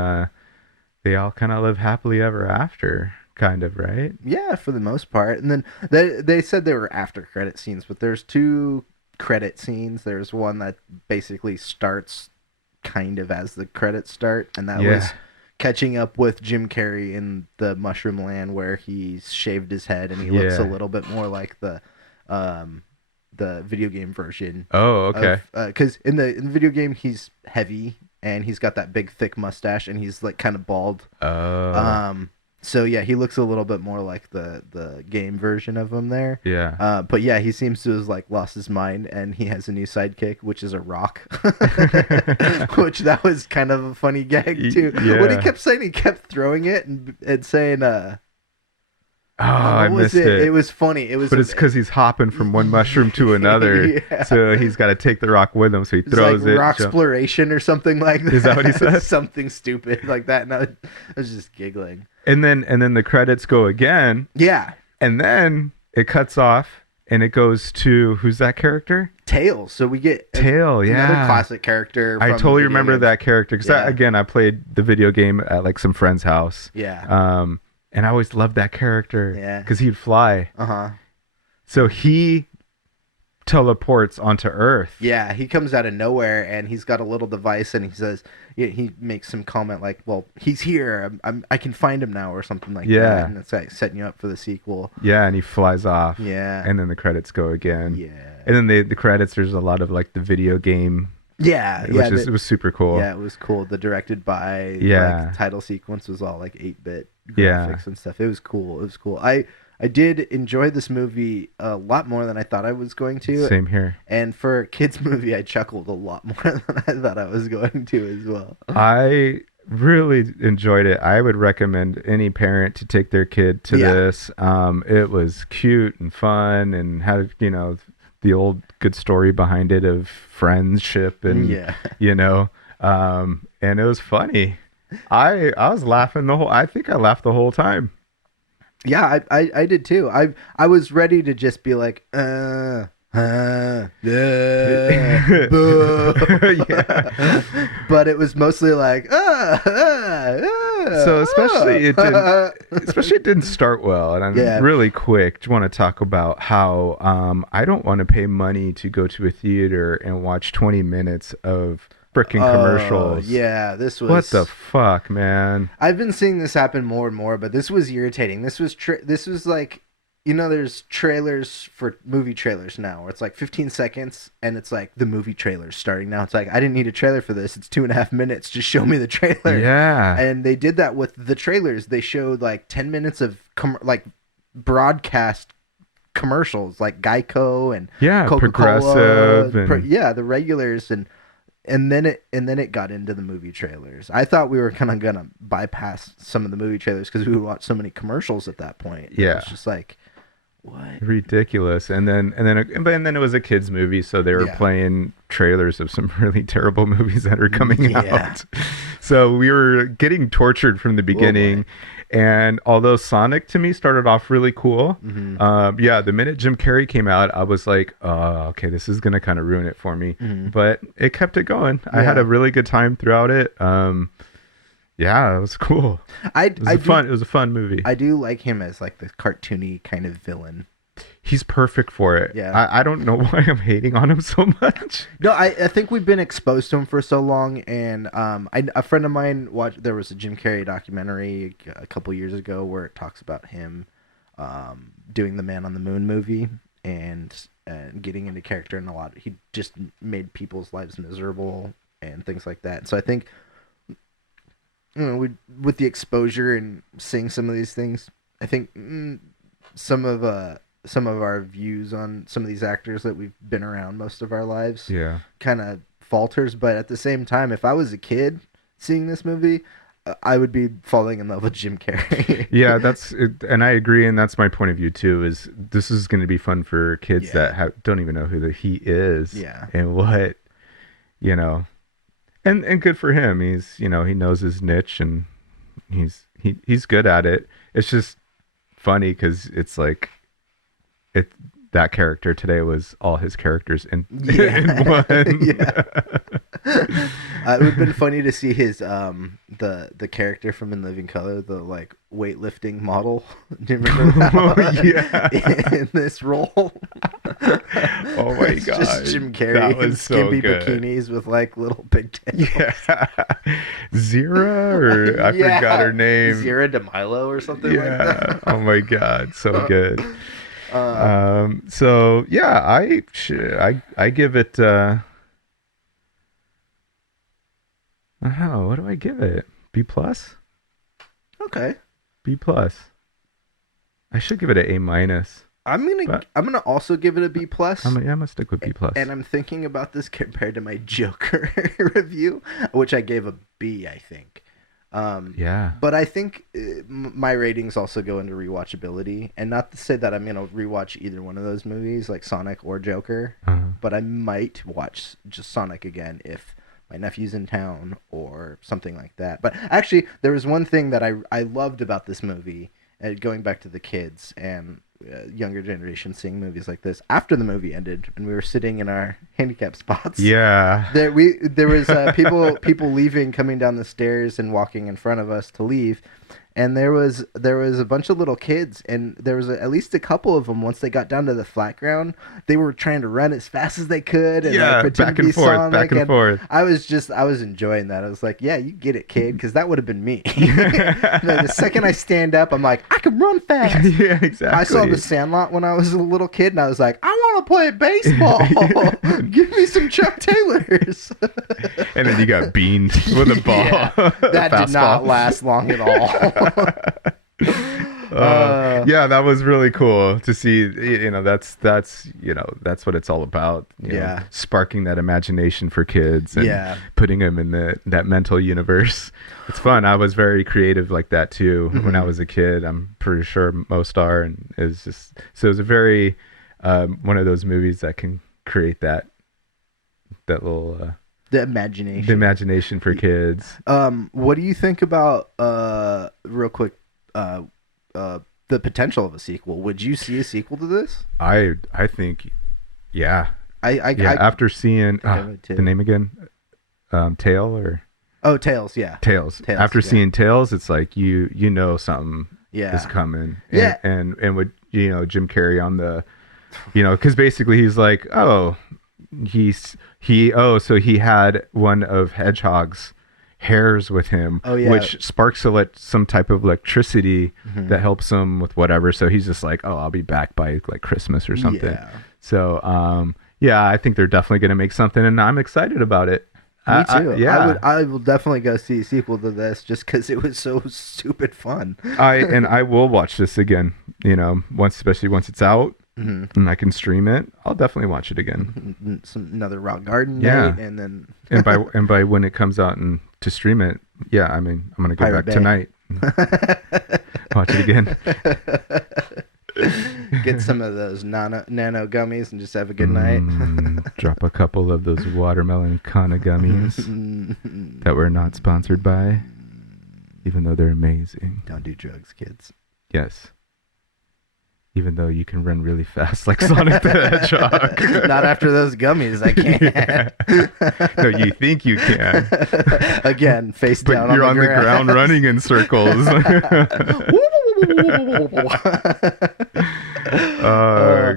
they all kind of live happily ever after. Kind of, right? Yeah, for the most part. And then they said there were after credit scenes, but there's two credit scenes. There's one that basically starts kind of as the credits start, and that was catching up with Jim Carrey in the Mushroom Land, where he's shaved his head and he looks a little bit more like the video game version. Oh, okay. Because in the video game he's heavy and he's got that big thick mustache and he's like kind of bald. Oh. So yeah, he looks a little bit more like the game version of him there. Yeah. But yeah, he seems to have like lost his mind, and he has a new sidekick, which is a rock. Which that was kind of a funny gag too. Yeah. What he kept saying, he kept throwing it and saying, I missed it. It was funny. But it's because he's hopping from one mushroom to another, so he's got to take the rock with him. So he throws it. Rock exploration or something like that. Is that what he said? Something stupid like that. And I was just giggling. And then the credits go again. Yeah. And then it cuts off, and it goes to who's that character? Tails. So we get another classic character. I totally remember that character because I played the video game at like some friend's house. Yeah. And I always loved that character. Yeah. Because he'd fly. So he teleports onto Earth. Yeah, he comes out of nowhere and he's got a little device and he says, he makes some comment like, well, he's here. I can find him now or something like that. And it's like setting you up for the sequel. Yeah, and he flies off. Yeah. And then the credits go again. Yeah. And then the credits, there's a lot of like the video game. Yeah. It was super cool. Yeah, it was cool. The directed by like, title sequence was all like 8-bit graphics and stuff. It was cool. I did enjoy this movie a lot more than I thought I was going to. Same here. And for a kids movie, I chuckled a lot more than I thought I was going to as well. I really enjoyed it. I would recommend any parent to take their kid to this. It was cute and fun and had, the old good story behind it of friendship and, and it was funny. I was laughing I think I laughed the whole time. Yeah, I did too. I was ready to just be like, Boo. Yeah. But it was mostly like, So especially it didn't start well. And I'm Yeah. really quick. Do you want to talk about how I don't want to pay money to go to a theater and watch 20 minutes of freaking commercials? Yeah, this was. What the fuck, man? I've been seeing this happen more and more, but this was irritating. This was like, there's trailers for movie trailers now where it's like 15 seconds and it's like the movie trailer's starting now. It's like, I didn't need a trailer for this. It's 2.5 minutes. Just show me the trailer. Yeah. And they did that with the trailers. They showed like 10 minutes of like broadcast commercials like Geico and Coca-Cola, Progressive and... the regulars, and then it got into the movie trailers. I thought we were kind of gonna bypass some of the movie trailers because we would watch so many commercials at that point. Yeah, it's just like, what? Ridiculous. And then it was a kids movie, so they were playing trailers of some really terrible movies that are coming out. So we were getting tortured from the beginning. And although Sonic to me started off really cool, the minute Jim Carrey came out, I was like, oh, okay, this is gonna kind of ruin it for me. But it kept it going. I had a really good time throughout it. Yeah, it was cool. It was a fun movie. I do like him as like the cartoony kind of villain. He's perfect for it. Yeah. I don't know why I'm hating on him so much. No, I think we've been exposed to him for so long, and a friend of mine watched. There was a Jim Carrey documentary a couple years ago where it talks about him doing the Man on the Moon movie and getting into character, and he just made people's lives miserable and things like that. So I think, with the exposure and seeing some of these things, I think some of our views on some of these actors that we've been around most of our lives kind of falters. But at the same time, if I was a kid seeing this movie, I would be falling in love with Jim Carrey. Yeah, that's it, and I agree, and that's my point of view too. Is this is going to be fun for kids that don't even know who he is, and what, and good for him. He's he knows his niche and he's good at it. It's just funny because it's like that character today was all his characters in one. It would have been funny to see his the character from In Living Color, the like weightlifting model. Do you remember that in this role? Oh my god! Just Jim Carrey in skimpy bikinis with like little pigtails. Yeah, Zira, or I forgot her name. Zira DeMilo or something like that. Oh my god, so good. So yeah, I give it. What do I give it? B+? Okay. B+. I should give it an A-. I'm gonna also give it a B+. I'm gonna stick with B+. And I'm thinking about this compared to my Joker review, which I gave a B, I think. But I think my ratings also go into rewatchability, and not to say that I'm gonna rewatch either one of those movies, like Sonic or Joker, but I might watch just Sonic again if my nephew's in town or something like that. But actually, there was one thing that I loved about this movie, going back to the kids and younger generation seeing movies like this. After the movie ended and we were sitting in our handicap spots, there was people leaving, coming down the stairs and walking in front of us to leave, and there was a bunch of little kids, and there was at least a couple of them. Once they got down to the flat ground, they were trying to run as fast as they could and pretend to be Sonic. Back and forth. I was enjoying that. I was like, yeah, you get it, kid, because that would have been me. The second I stand up, I'm like, I can run fast. Yeah, exactly. I saw The Sandlot when I was a little kid, and I was like, I want to play baseball. Give me some Chuck Taylors. And then you got beamed with a ball. Yeah, that did not last long at all. That was really cool to see. That's what it's all about. Sparking that imagination for kids and putting them in that mental universe. It's fun. I was very creative like that too when I was a kid. I'm pretty sure most are, and it's just so it was a very one of those movies that can create that little. The imagination for kids. What do you think about real quick the potential of a sequel? Would you see a sequel to this? I think Yeah. I After seeing I would too. the name again, Tail or Tails, yeah. Tails. Tails, After yeah. seeing Tails, it's like you know something Yeah. is coming. Yeah. And with Jim Carrey on the, because basically he's like, oh, so he had one of Hedgehog's hairs with him, which sparks some type of electricity that helps him with whatever. So he's just like, oh, I'll be back by like Christmas or something. Yeah. So I think they're definitely gonna make something, and I'm excited about it. Me too. I will definitely go see a sequel to this just because it was so stupid fun. I will watch this again. Especially once it's out and I can stream it. I'll definitely watch it again. Another Rock Garden night, and then and by when it comes out and to stream it, I'm gonna go back tonight. Watch it again. Get some of those nano gummies and just have a good night. Drop a couple of those watermelon Kana gummies that we're not sponsored by, even though they're amazing. Don't do drugs, kids. Yes. Even though you can run really fast like Sonic the Hedgehog. Not after those gummies, I can't. Yeah. No, you think you can. Again, face down but you're on the ground running in circles.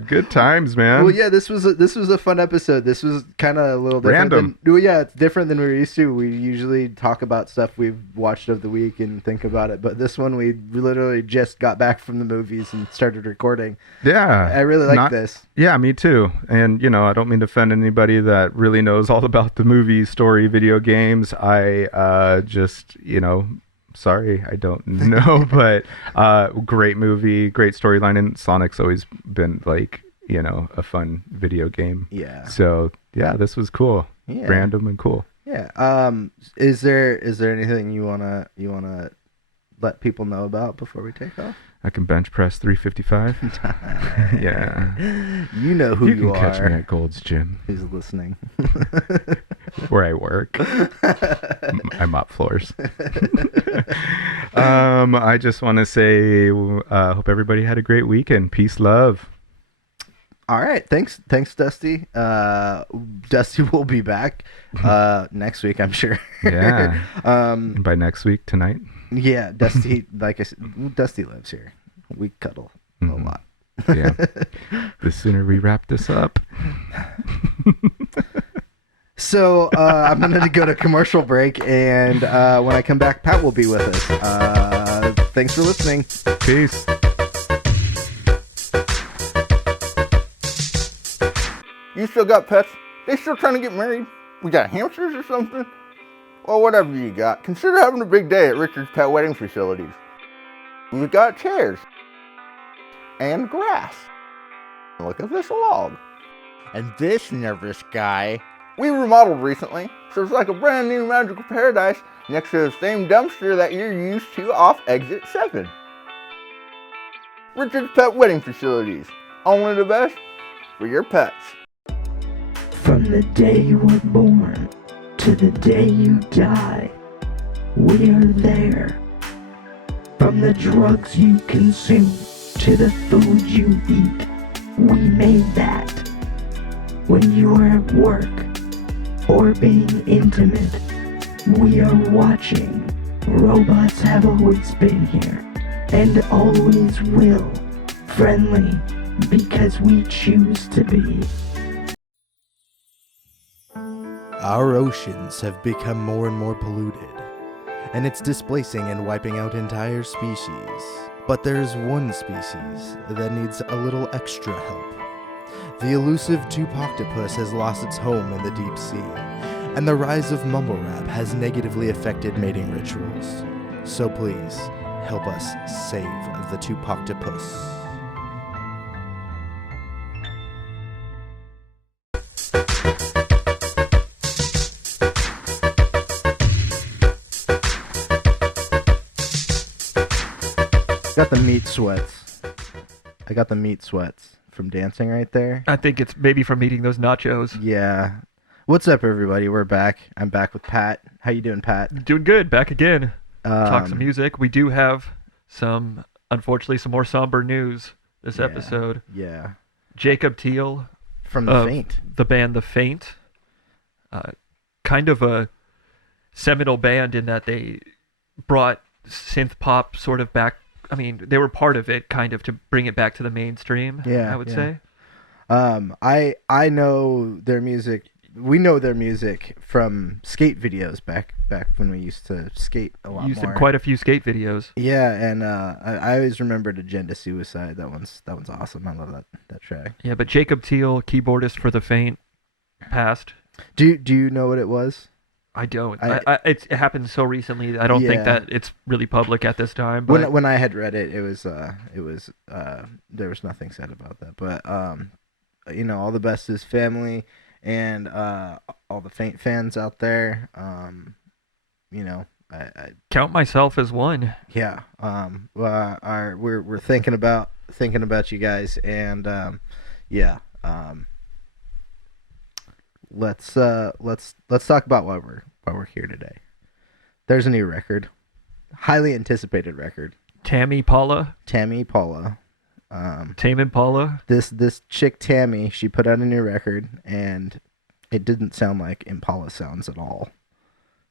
Good times, man. Well, yeah, this was a fun episode. This was kind of a little different. Random. It's different than we're used to. We usually talk about stuff we've watched of the week and think about it, but this one we literally just got back from the movies and started recording. Yeah, I really like this. Yeah, me too. And I don't mean to offend anybody that really knows all about the movie, story, video games. I just sorry, I don't know, but great movie, great storyline, and Sonic's always been like, a fun video game. Yeah. So yeah, this was cool. Yeah. Random and cool. Yeah. Is there anything you wanna let people know about before we take off? I can bench press 355. Yeah. You know who you are. You can catch me at Gold's Gym. Who's listening? Where I work. I mop floors. I just want to say, hope everybody had a great weekend. Peace, love. All right. Thanks, Dusty. Dusty will be back next week, I'm sure. Yeah. And by next week, tonight. Yeah, Dusty, like I said, Dusty lives here. We cuddle a lot. Yeah. The sooner we wrap this up. So I'm going to go to commercial break, and when I come back, Pat will be with us. Thanks for listening. Peace. You still got pets? They still trying to get married? We got hamsters or something? Well, whatever you got, consider having a big day at Richard's Pet Wedding Facilities. We've got chairs and grass. Look at this log. And this nervous guy. We remodeled recently, so it's like a brand new magical paradise next to the same dumpster that you're used to off exit 7. Richard's Pet Wedding Facilities. Only the best for your pets. From the day you were born to the day you die, we are there. From the drugs you consume to the food you eat, we made that. When you are at work or being intimate, we are watching. Robots have always been here and always will. Friendly because we choose to be. Our oceans have become more and more polluted, and it's displacing and wiping out entire species. But there's one species that needs a little extra help. The elusive tube-octopus has lost its home in the deep sea, and the rise of mumble rap has negatively affected mating rituals. So please, help us save the tube-octopus. Got the meat sweats. I got the meat sweats from dancing right there. I think it's maybe from eating those nachos. Yeah. What's up, everybody? We're back. I'm back with Pat. How you doing, Pat? Doing good. Back again. Talk some music. We do have unfortunately, some more somber news this episode. Yeah. Jacob Teal From The Faint. The band The Faint. Kind of a seminal band in that they brought synth pop sort of back. I mean, they were part of it, kind of, to bring it back to the mainstream. Yeah, I would say. I know their music. We know their music from skate videos back when we used to skate a lot Used more. in quite a few skate videos. Yeah, and I always remembered Agenda Suicide. That one's awesome. I love that track. Yeah, but Jacob Teal, keyboardist for The Faint, passed. Do you know what it was? I don't. It happened so recently. I don't think that it's really public at this time. But When I had read it, it was there was nothing said about that. But all the best to his family and all the Faint fans out there. I count myself as one. Yeah. We're thinking about you guys, and let's talk about why we're here today. There's a new record, highly anticipated record. Tame Impala. Tame Impala. This chick Tammy, she put out a new record, and it didn't sound like Impala sounds at all.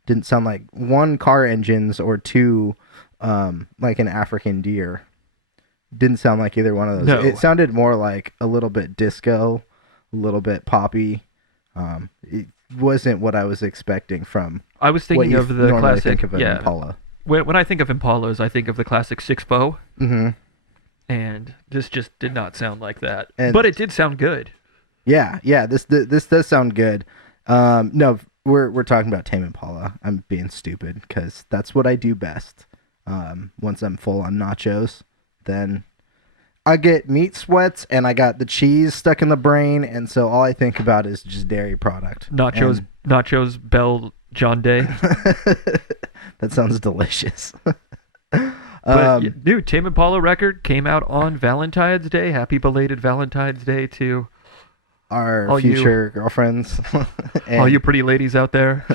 Didn't sound like one, car engines, or two, like an African deer. Didn't sound like either one of those. No. It sounded more like a little bit disco, a little bit poppy. It wasn't what I was expecting from. I was thinking of the classic. Think of an Impala. When I think of Impalas, I think of the classic 6-bow. Mm-hmm. And this just did not sound like that. And but it did sound good. Yeah. This does sound good. No, we're talking about Tame Impala. I'm being stupid because that's what I do best. Once I'm full on nachos, then I get meat sweats and I got the cheese stuck in the brain, and so all I think about is just dairy product. Nachos Bell John Day. That sounds delicious. But dude, Tame Impala record came out on Valentine's Day. Happy belated Valentine's Day to our future girlfriends. All you pretty ladies out there.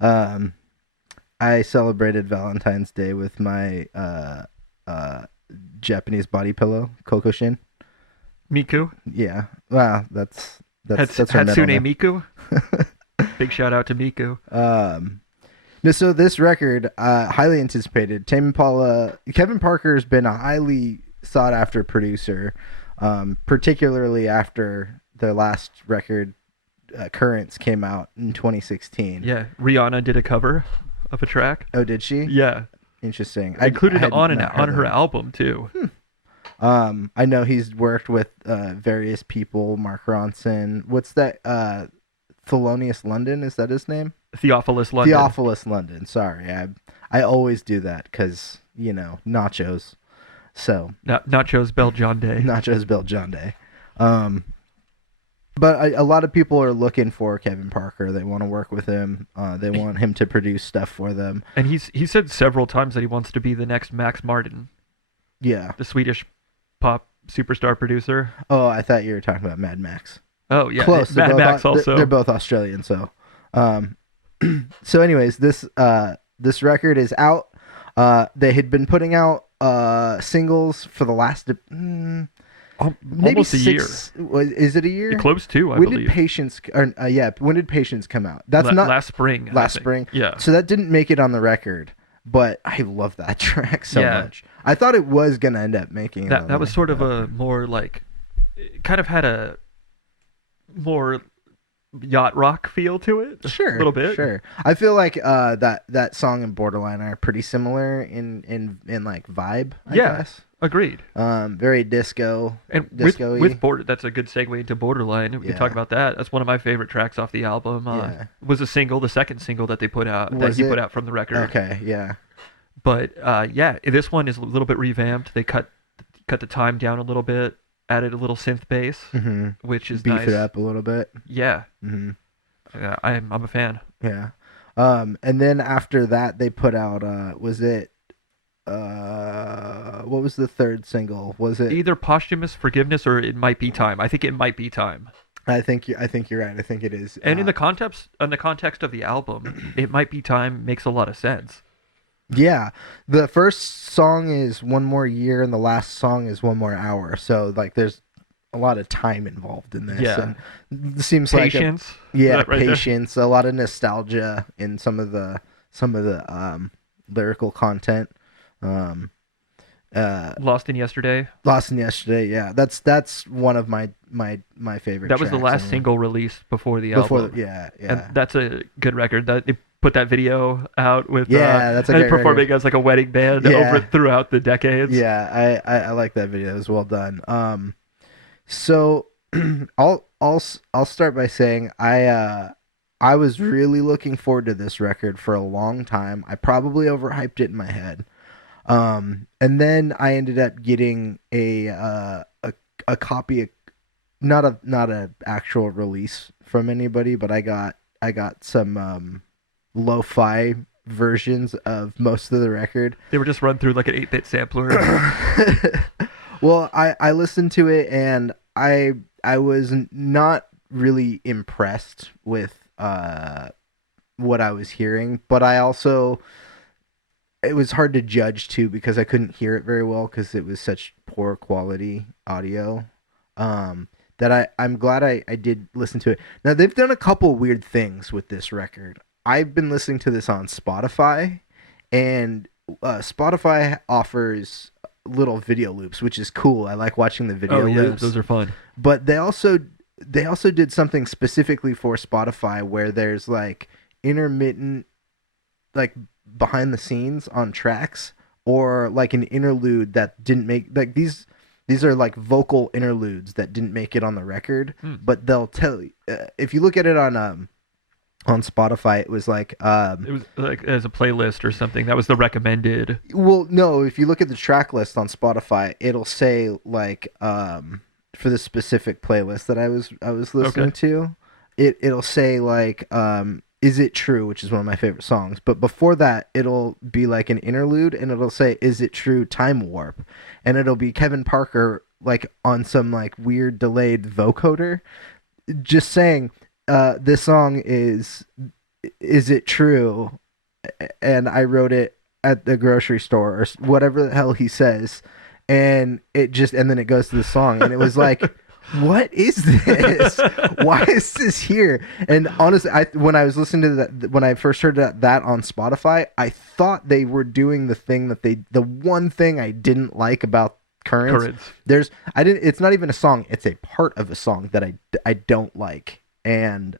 I celebrated Valentine's Day with my Japanese body pillow, Coco Shin. Miku? Yeah. Wow, that's her Hatsune middle name. Miku. Big shout out to Miku. So this record, highly anticipated. Tame Impala. Kevin Parker's been a highly sought after producer, particularly after their last record, Currents, came out in 2016. Yeah, Rihanna did a cover of a track. Oh, did she? Yeah. Interesting. I included it on her album too. I know he's worked with various people. Mark Ronson. What's that? Thelonious London, is that his name? Theophilus London. Theophilus London. Sorry, I always do that because nachos. So Nachos Bell John Day. Nachos Bell John Day. But a lot of people are looking for Kevin Parker. They want to work with him. They want him to produce stuff for them. And he said several times that he wants to be the next Max Martin. Yeah. The Swedish pop superstar producer. Oh, I thought you were talking about Mad Max. Oh yeah, close. Mad Max also. They're both Australian. So, so anyways, this record is out. They had been putting out singles for the last maybe almost a year. Is it a year? Close to, I believe. When did Patience come out? That's not last spring. Last spring. Yeah. So that didn't make it on the record, but I love that track so much. I thought it was gonna end up making it. That was sort of a more like, it kind of had a more yacht rock feel to it. Sure, a little bit. Sure. I feel like that song and Borderline are pretty similar in like vibe. I guess. Agreed. Very disco and disco-y. with Border. That's a good segue into Borderline. We can talk about that. That's one of my favorite tracks off the album. Was a single, the second single that they put out, put out from the record. Okay, yeah. But this one is a little bit revamped. They cut the time down a little bit, added a little synth bass, which is beef nice. it up a little bit. Yeah. I'm a fan. Yeah. And then after that, they put out what was the third single? Was it either Posthumous Forgiveness or It Might Be Time? I think It Might Be Time. I think you're right. I think it is. And in the context of the album, It Might Be Time makes a lot of sense. Yeah. The first song is One More Year and the last song is One More Hour. So like there's a lot of time involved in this. Yeah. And it seems Patience. like That right there. patience, a lot of nostalgia in some of the lyrical content. Lost in Yesterday. Lost in Yesterday, yeah, that's one of my favorite. That was the tracks last on single released before the before album. yeah. And that's a good record. That they put that video out with That's a and great performing record. as like a wedding band Yeah. throughout the decades. Yeah, I like that video. It was well done. So I'll start by saying I was really looking forward to this record for a long time. I probably overhyped it in my head. And then I ended up getting a copy, not a actual release from anybody, but I got some lo-fi versions of most of the record. They were just run through like an 8-bit sampler. Well, I listened to it and I was not really impressed with what I was hearing, but it was hard to judge too because I couldn't hear it very well because it was such poor quality audio. That I'm glad I did listen to it. Now they've done a couple weird things with this record. I've been listening to this on Spotify, and Spotify offers little video loops, which is cool. I like watching the video loops. Those are fun. But they also did something specifically for Spotify where there's like intermittent, like behind the scenes on tracks, or like an interlude that didn't make, like these are like vocal interludes that didn't make it on the record, but they'll tell you if you look at it on Spotify, it was like it was like as a playlist or something. That was the recommended. well, no, if you look at the track list on Spotify, it'll say like for the specific playlist that I was listening to, it'll say like Is It True, which is one of my favorite songs. But before that, it'll be like an interlude, and it'll say, Is It True, Time Warp. And it'll be Kevin Parker, like, on some, like, weird delayed vocoder, just saying, this song is It True? And I wrote it at the grocery store, or whatever the hell he says. And then it goes to the song, and it was like... What is this? Why is this here? And honestly, when I was listening to that, when I first heard that on Spotify, I thought they were doing the one thing I didn't like about Currents. It's not even a song. It's a part of a song that I don't like, and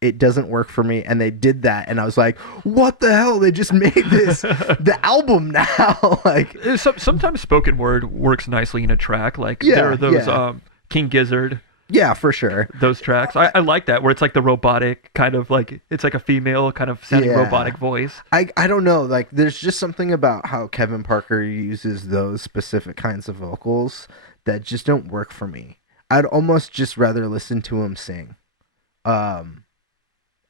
it doesn't work for me. And they did that, and I was like, what the hell? They just made this the album now. Like Sometimes spoken word works nicely in a track. Like there are those King Gizzard. Yeah, for sure. Those tracks. I like that, where it's like the robotic kind of like, it's like a female kind of sounding robotic voice. I don't know. Like, there's just something about how Kevin Parker uses those specific kinds of vocals that just don't work for me. I'd almost just rather listen to him sing. I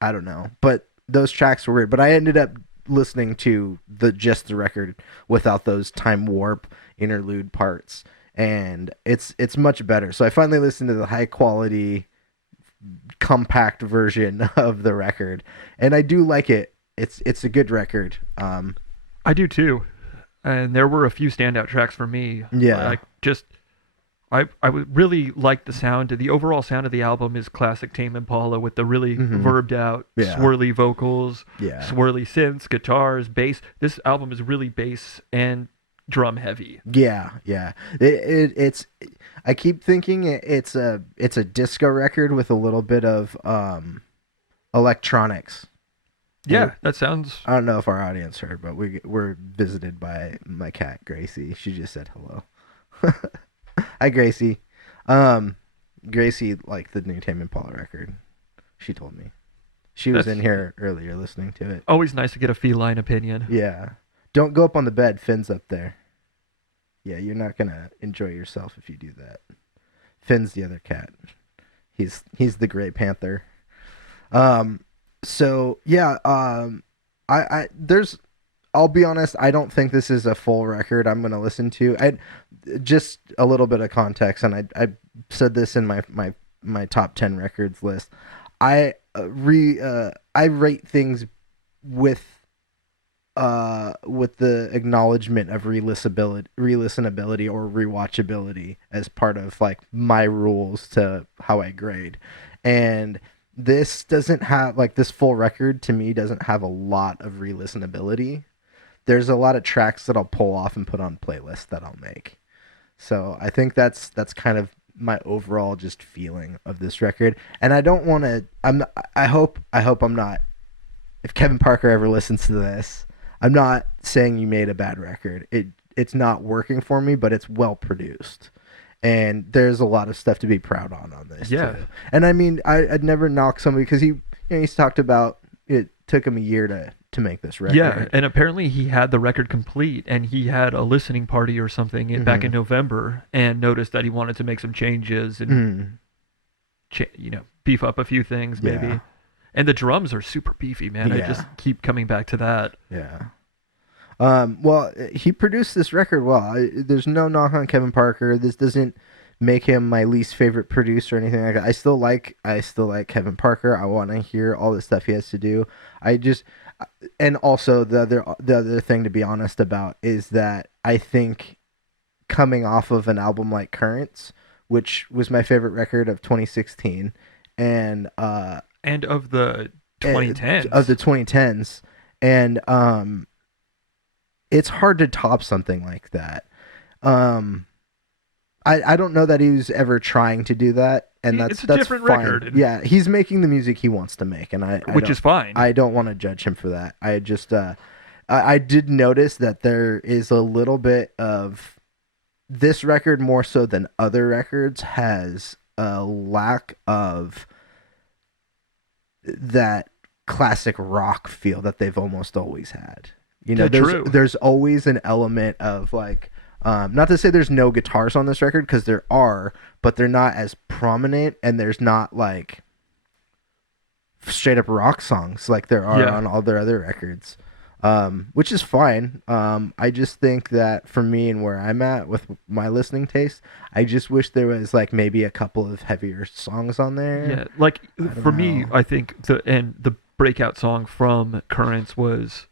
don't know. But those tracks were weird. But I ended up listening to the record without those time warp interlude parts. And it's much better. So I finally listened to the high quality compact version of the record, and I do like it. It's a good record. I do too, and there were a few standout tracks for me. Yeah, I would really like the sound. The overall sound of the album is classic Tame Impala with the really verbed out, swirly vocals, swirly synths, guitars, bass. This album is really bass and drum heavy. Yeah. It's I keep thinking it's a disco record with a little bit of electronics. Yeah, that sounds... I don't know if our audience heard, but we're visited by my cat Gracie. She just said hello. Hi, Gracie. Gracie liked the new Tame Impala record. She told me. She was in here earlier listening to it. Always nice to get a feline opinion. Yeah. Don't go up on the bed. Finn's up there. Yeah, you're not going to enjoy yourself if you do that. Finn's the other cat. He's the Gray Panther. So, yeah, I'll be honest, I don't think this is a full record I'm going to listen to. Just a little bit of context, and I said this in my top 10 records list. I rate things with with the acknowledgement of re-listenability or rewatchability as part of like my rules to how I grade. And this doesn't have like this full record to me doesn't have a lot of re-listenability. There's a lot of tracks that I'll pull off and put on playlists that I'll make. So I think that's kind of my overall just feeling of this record. And I don't want to. I hope I'm not. If Kevin Parker ever listens to this, I'm not saying you made a bad record. It's not working for me, but it's well produced, and there's a lot of stuff to be proud on this. Yeah. Too. And I mean, I'd never knock somebody because he's talked about it took him a year to make this record. Yeah, and apparently he had the record complete, and he had a listening party or something back in November, and noticed that he wanted to make some changes and beef up a few things maybe. Yeah. And the drums are super beefy, man. Yeah. I just keep coming back to that. Yeah. Well, he produced this record well. There's no knock on Kevin Parker. This doesn't make him my least favorite producer or anything like that. I still like Kevin Parker. I want to hear all the stuff he has to do. And also the other thing to be honest about is that I think coming off of an album like Currents, which was my favorite record of 2016, and of the 2010s. And it's hard to top something like that. I don't know that he was ever trying to do that, and that's different fine. record. Yeah, he's making the music he wants to make, and which is fine. I don't want to judge him for that. I just I did notice that there is a little bit of this record more so than other records has a lack of that classic rock feel that they've almost always had. You know, there's always an element of like, not to say there's no guitars on this record, because there are, but they're not as prominent, and there's not like straight up rock songs like there are on all their other records, which is fine. I just think that for me and where I'm at with my listening taste, I just wish there was like maybe a couple of heavier songs on there. Yeah, like for me, I think the breakout song from Currents was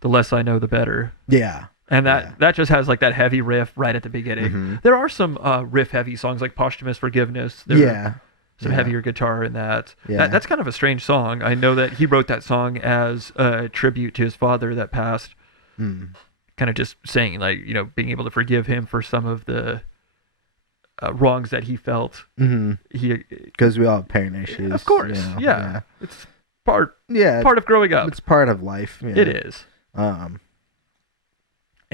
"The Less I Know, the Better." Yeah. And that just has like that heavy riff right at the beginning. Mm-hmm. There are some riff heavy songs like "Posthumous Forgiveness." Some heavier guitar in that. Yeah. That's kind of a strange song. I know that he wrote that song as a tribute to his father that passed. Kind of just saying like, you know, being able to forgive him for some of the wrongs that he felt. Because we all have parent issues. Of course. You know? Yeah. It's part of growing up. It's part of life. It is.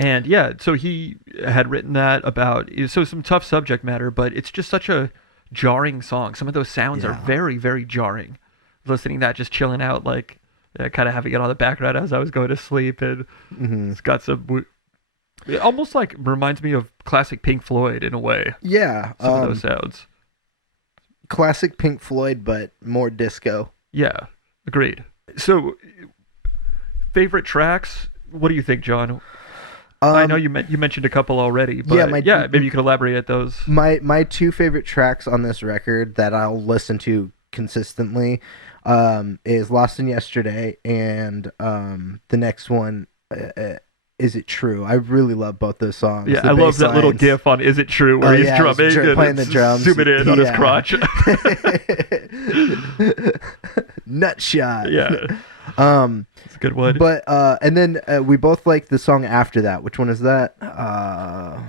And yeah, so he had written that about some tough subject matter, but it's just such a jarring song. Some of those sounds are very, very jarring. Listening to that, just chilling out, like kind of having it on the background as I was going to sleep, and it's got some. It almost like reminds me of classic Pink Floyd in a way. Yeah, some of those sounds. Classic Pink Floyd, but more disco. Yeah, agreed. So, favorite tracks? What do you think, John? I know you mentioned a couple already, but maybe you could elaborate at those. My two favorite tracks on this record that I'll listen to consistently is "Lost in Yesterday" and the next one, "Is It True." I really love both those songs. Yeah, I love that little gif on "Is It True" where he's drumming and playing the drums, zooming in on his crotch. Nut shot. Yeah. It's a good one. But and then we both like the song after that. Which one is that? I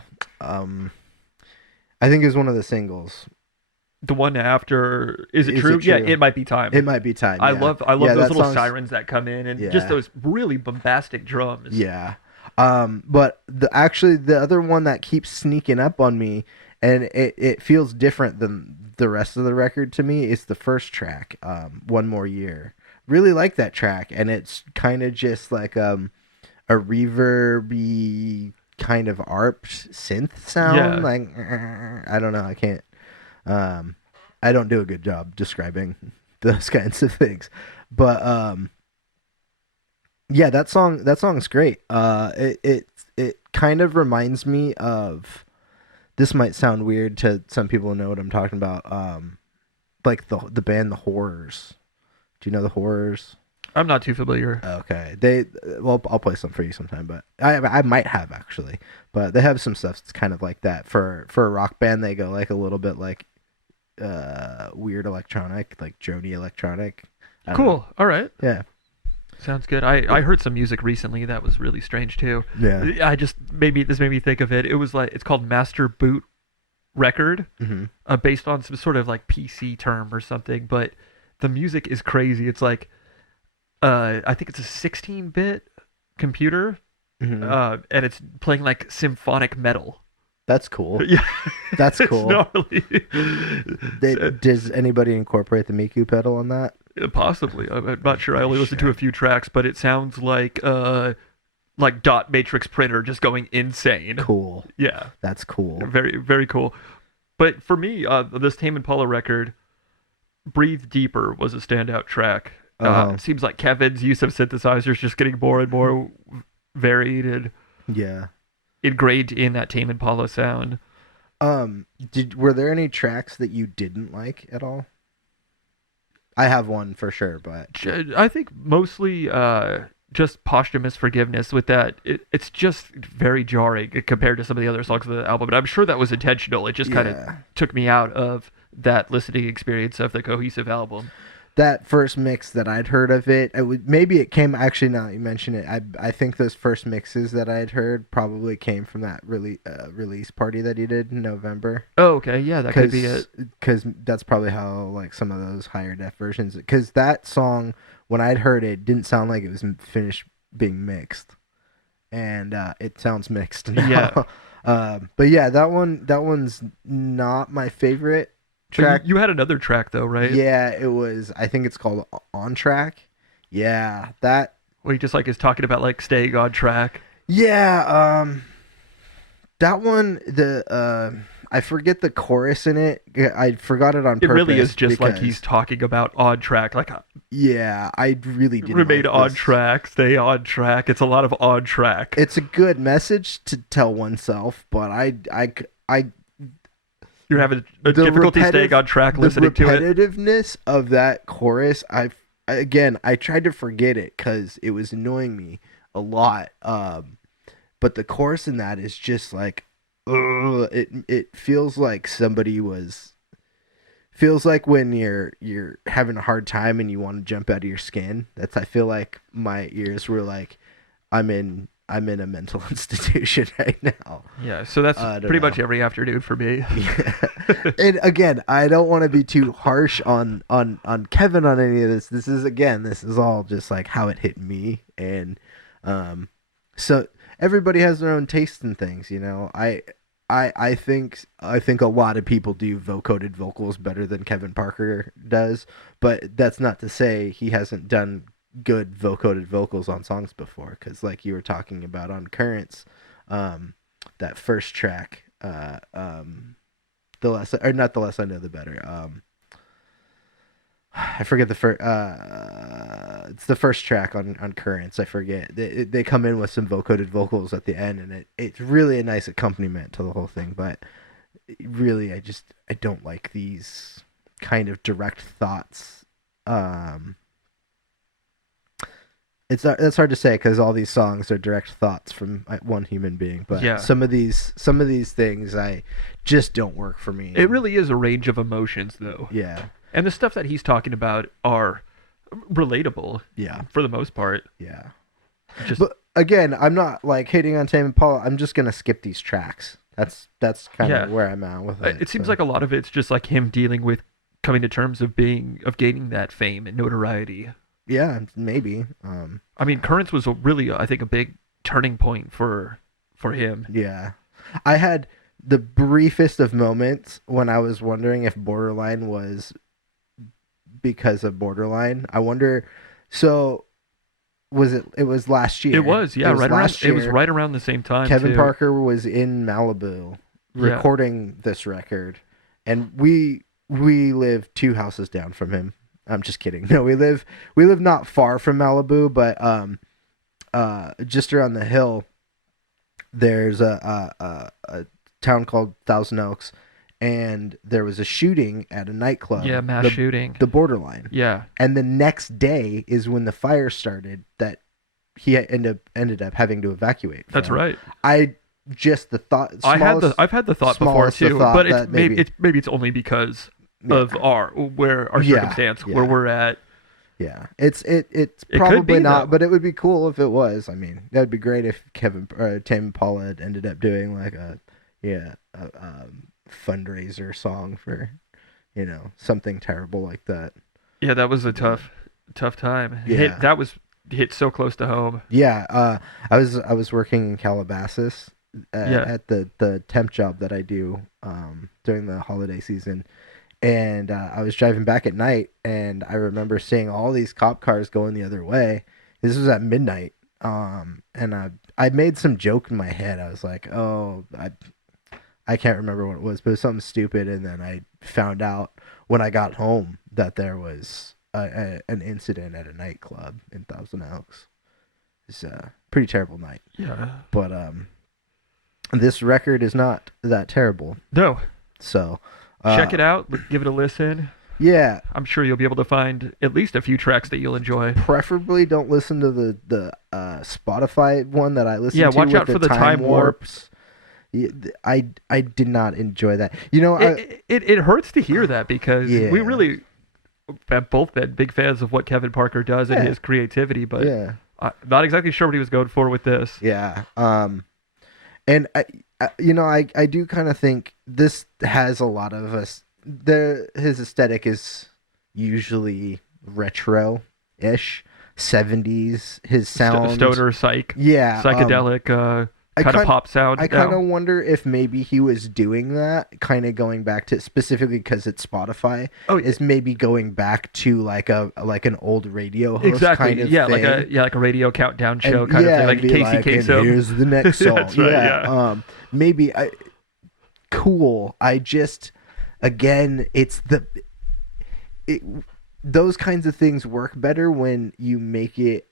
think it's one of the singles. The one after "Is It True"? Yeah, "It Might Be Time." It Might Be Time. I love those little sirens that come in and just those really bombastic drums. Yeah. But the other one that keeps sneaking up on me, and it feels different than the rest of the record to me, is the first track, "One More Year." Really like that track, and it's kind of just like a reverby kind of ARP synth sound. Yeah. Like I don't know, I can't. I don't do a good job describing those kinds of things, but yeah, that song's great. It kind of reminds me of. This might sound weird to some people who know what I'm talking about. Like the band The Horrors. Do you know The Horrors? I'm not too familiar. Okay, well, I'll play some for you sometime, but I might have actually, but they have some stuff that's kind of like that for a rock band. They go like a little bit like weird electronic, like drony electronic. I don't know. Cool. All right. Yeah. Sounds good. I heard some music recently that was really strange too. Yeah. This made me think of it. It was like it's called Master Boot Record, based on some sort of like PC term or something. But the music is crazy. It's like I think it's a 16-bit computer, and it's playing like symphonic metal. That's cool. Yeah, That's it's cool. gnarly. Does anybody incorporate the Miku pedal on that? Possibly. I'm not sure. I only listened to a few tracks, but it sounds like dot matrix printer just going insane. Cool. Yeah. That's cool. Very, very cool. But for me, this Tame Impala record, Breathe Deeper was a standout track. It seems like Kevin's use of synthesizers just getting more and more varied and Yeah. ingrained in that Tame Impala sound. Were there any tracks that you didn't like at all? I have one for sure, but I think mostly just Posthumous Forgiveness with that. It's just very jarring compared to some of the other songs of the album, but I'm sure that was intentional. It just kind of took me out of that listening experience of the cohesive album. That first mix that I'd heard of it, maybe it came, actually now that you mention it, I think those first mixes that I'd heard probably came from that release party that he did in November. Oh, okay, yeah, that could be it. Because that's probably how like some of those higher def versions, because that song, when I'd heard it, didn't sound like it was finished being mixed, and it sounds mixed now. Yeah. But yeah, that one's not my favorite track. You had another track though, right? Yeah, it was. I think it's called On Track. Yeah, that. Where he just like is talking about like staying on track. Yeah, that one. I forget the chorus in it. I forgot it on purpose. It really is just like he's talking about on track. Like, yeah, I really didn't. Remain like on this. track, stay on track. It's a lot of on track. It's a good message to tell oneself, but I You're having a difficulty staying on track listening to it. The repetitiveness of that chorus, I tried to forget it because it was annoying me a lot. But the chorus in that is just like, it feels like feels like when you're having a hard time and you want to jump out of your skin. I feel like my ears were like, I'm in a mental institution right now. Yeah, so that's pretty much every afternoon for me. Yeah. And again, I don't want to be too harsh on Kevin on any of this. This is all just like how it hit me, and so everybody has their own taste in things, you know. I think a lot of people do vocoded vocals better than Kevin Parker does, but that's not to say he hasn't done good vocoded vocals on songs before, because like you were talking about on Currents, that first track, the less, or not the less I know the better, I forget the first, it's the first track on Currents. I forget, they come in with some vocoded vocals at the end, and it's really a nice accompaniment to the whole thing, but really I don't like these kind of direct thoughts. It's hard to say because all these songs are direct thoughts from one human being, but yeah. some of these things I just don't work for me. It really is a range of emotions, though. Yeah, and the stuff that he's talking about are relatable. Yeah, for the most part. Yeah, but again, I'm not like hating on Tame Impala. I'm just gonna skip these tracks. That's kind of where I'm at with it. It seems like a lot of it's just like him dealing with coming to terms of gaining that fame and notoriety. Yeah, maybe. I mean, Currents was really, I think, a big turning point for him. Yeah. I had the briefest of moments when I was wondering if Borderline was because of Borderline. I wonder, so was it was last year. It was, yeah, it was right around the same time. Kevin Parker was in Malibu recording this record, and we live 2 houses down from him. I'm just kidding. No, we live not far from Malibu, but just around the hill, there's a town called Thousand Oaks, and there was a shooting at a nightclub. Yeah, mass shooting. The Borderline. Yeah. And the next day is when the fire started that he ended up having to evacuate from. That's right. Just the thought. I've had the thought before too, but maybe it's only because of our circumstance where we're at. Yeah, it's probably not, though. but it would be cool if it was. I mean, that would be great if Tame Impala had ended up doing like a fundraiser song for, something terrible like that. Yeah, that was a tough time. Yeah. That was hit so close to home. Yeah, I was working in Calabasas at the temp job that I do during the holiday season. And I was driving back at night, and I remember seeing all these cop cars going the other way. This was at midnight, and I made some joke in my head. I was like, "Oh, I can't remember what it was, but it was something stupid." And then I found out when I got home that there was an incident at a nightclub in Thousand Oaks. It's a pretty terrible night. Yeah, but this record is not that terrible. No. So. Check it out. Give it a listen. Yeah. I'm sure you'll be able to find at least a few tracks that you'll enjoy. Preferably don't listen to the Spotify one that I listened to. Yeah, watch out for the time warps. I did not enjoy that. It hurts to hear that because we really have both been big fans of what Kevin Parker does and his creativity, but I'm not exactly sure what he was going for with this. Yeah. And I do kind of think this has a lot of us. His aesthetic is usually retro-ish, 70s. His sound, stoner psychedelic kind of pop sound. I kind of wonder if maybe he was doing that, kind of going back to specifically because it's Spotify. Is maybe going back to like an old radio host kind of thing. Like a radio countdown show kind of thing, like Casey Kasem. Here's the next song. That's right, maybe cool. I just it's those kinds of things work better when you make it.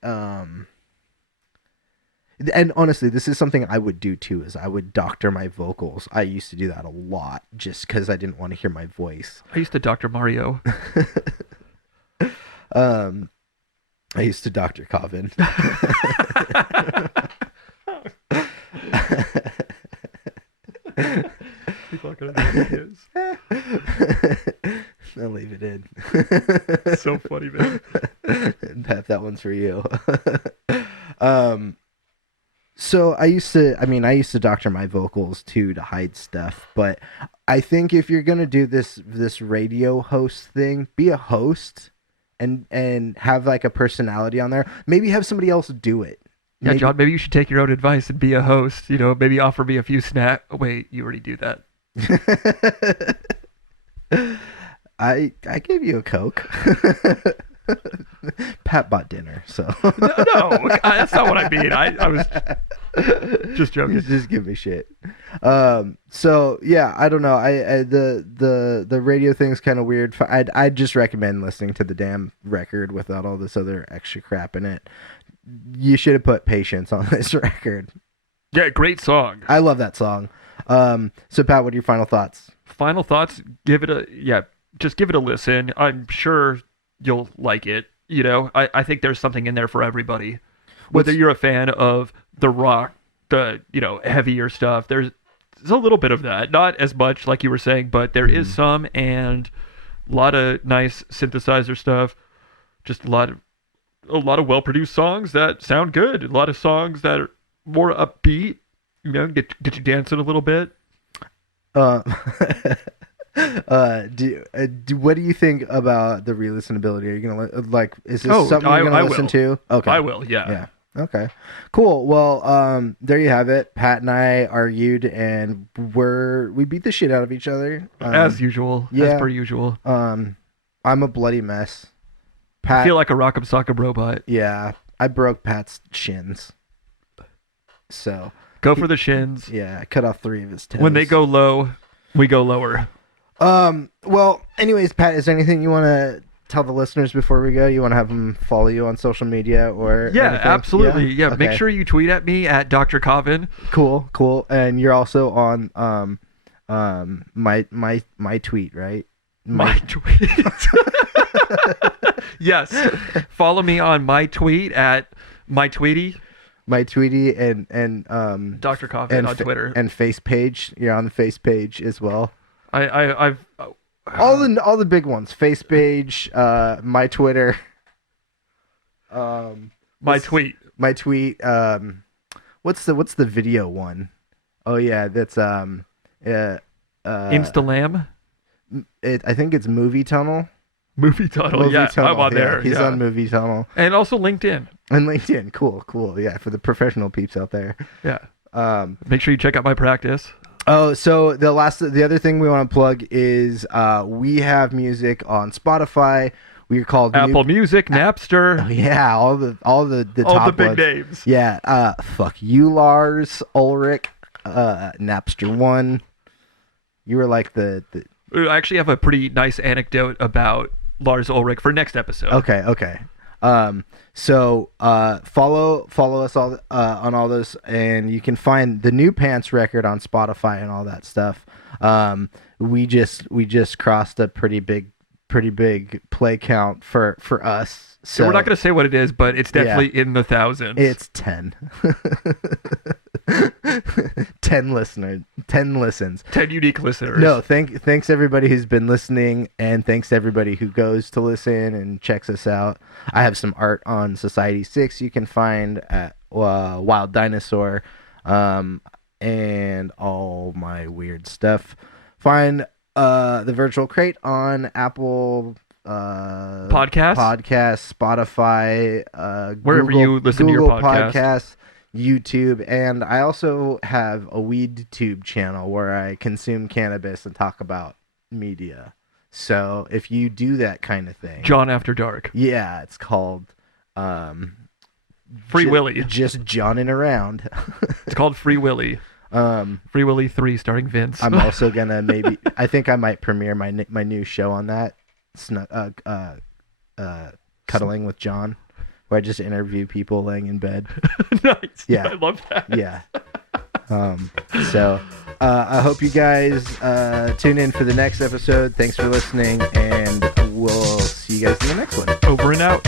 And honestly, this is something I would do too. Is I would doctor my vocals. I used to do that a lot just because I didn't want to hear my voice. I used to doctor Mario. I used to doctor Coven. People aren't gonna know what it is. I'll leave it in. So funny, man. Pat, that one's for you. So I used to doctor my vocals too to hide stuff, but I think if you're gonna do this radio host thing, be a host and have like a personality on there. Maybe have somebody else do it. Yeah, John, maybe you should take your own advice and be a host. Maybe offer me a few snacks. Oh, wait, you already do that. I gave you a Coke. Pat bought dinner, so no, that's not what I mean. I was just joking. Just give me shit. So yeah, I don't know. The radio thing's kind of weird. I'd just recommend listening to the damn record without all this other extra crap in it. You should have put Patience on this record. Yeah, great song. I love that song. So Pat, what are your final thoughts? Final thoughts? Just give it a listen. I'm sure you'll like it. I think there's something in there for everybody. Whether you're a fan of the rock, the heavier stuff, there's a little bit of that. Not as much like you were saying, but there is some, and a lot of nice synthesizer stuff. Just a lot of well-produced songs that sound good. A lot of songs that are more upbeat. Get you dancing a little bit. What do you think about the re-listenability? Are you gonna is this something you're gonna listen to? Okay, I will. Yeah. Okay. Cool. Well, there you have it. Pat and I argued, and we beat the shit out of each other as usual. Yeah. As per usual. I'm a bloody mess. Pat, I feel like a rock'em sock'em robot. Yeah, I broke Pat's shins. So go for the shins. Yeah, I cut off 3 of his toes. When they go low, we go lower. Well, anyways, Pat, is there anything you want to tell the listeners before we go? You want to have them follow you on social media or anything? Absolutely. Yeah. Okay. Make sure you tweet at me at Dr. Coven. Cool. And you're also on My tweet, right? My tweet. Yes. Follow me on my tweet at my tweety. My tweety and Dr. Coffin on Twitter. and face page. You're on the face page as well. I've All the big ones. Face page, my Twitter. my tweet. My tweet. What's the video one? Oh yeah, that's Instalam. I think it's Movie Tunnel. Movie Tunnel. Movie Yeah, Tunnel, I'm on yeah, there. He's yeah. on Movie Tunnel And also LinkedIn. and LinkedIn. Cool. Yeah, for the professional peeps out there. Yeah. Make sure you check out my practice. Oh, so the other thing we want to plug is we have music on Spotify. We're called Apple Music, Napster. Yeah, all the all top the big ones. names. Yeah, fuck you, Lars Ulrich, Napster One. You were like the. I actually have a pretty nice anecdote about Lars Ulrich for next episode. Okay. So follow us all on all those, and you can find the New Pants record on Spotify and all that stuff. We just crossed a pretty big play count for us. So we're not going to say what it is, but it's definitely in the thousands. It's 10. 10 listeners. 10 listens. 10 unique listeners. No, thanks everybody who's been listening, and thanks everybody who goes to listen and checks us out. I have some art on Society 6 you can find at Wild Dinosaur, and all my weird stuff. Find the Virtual Crate on Apple podcast, Spotify, wherever Google, you listen Google to your podcast. YouTube, and I also have a WeedTube channel where I consume cannabis and talk about media. So if you do that kind of thing, John After Dark. yeah, it's called Free Willy. Just Johning around. It's called Free Willy. Free Willy 3 starring Vince. I'm also gonna I think I might premiere my new show on that. Cuddling with John, where I just interview people laying in bed. Nice. Yeah. I love that. Yeah. So I hope you guys tune in for the next episode. Thanks for listening, and we'll see you guys in the next one. Over and out.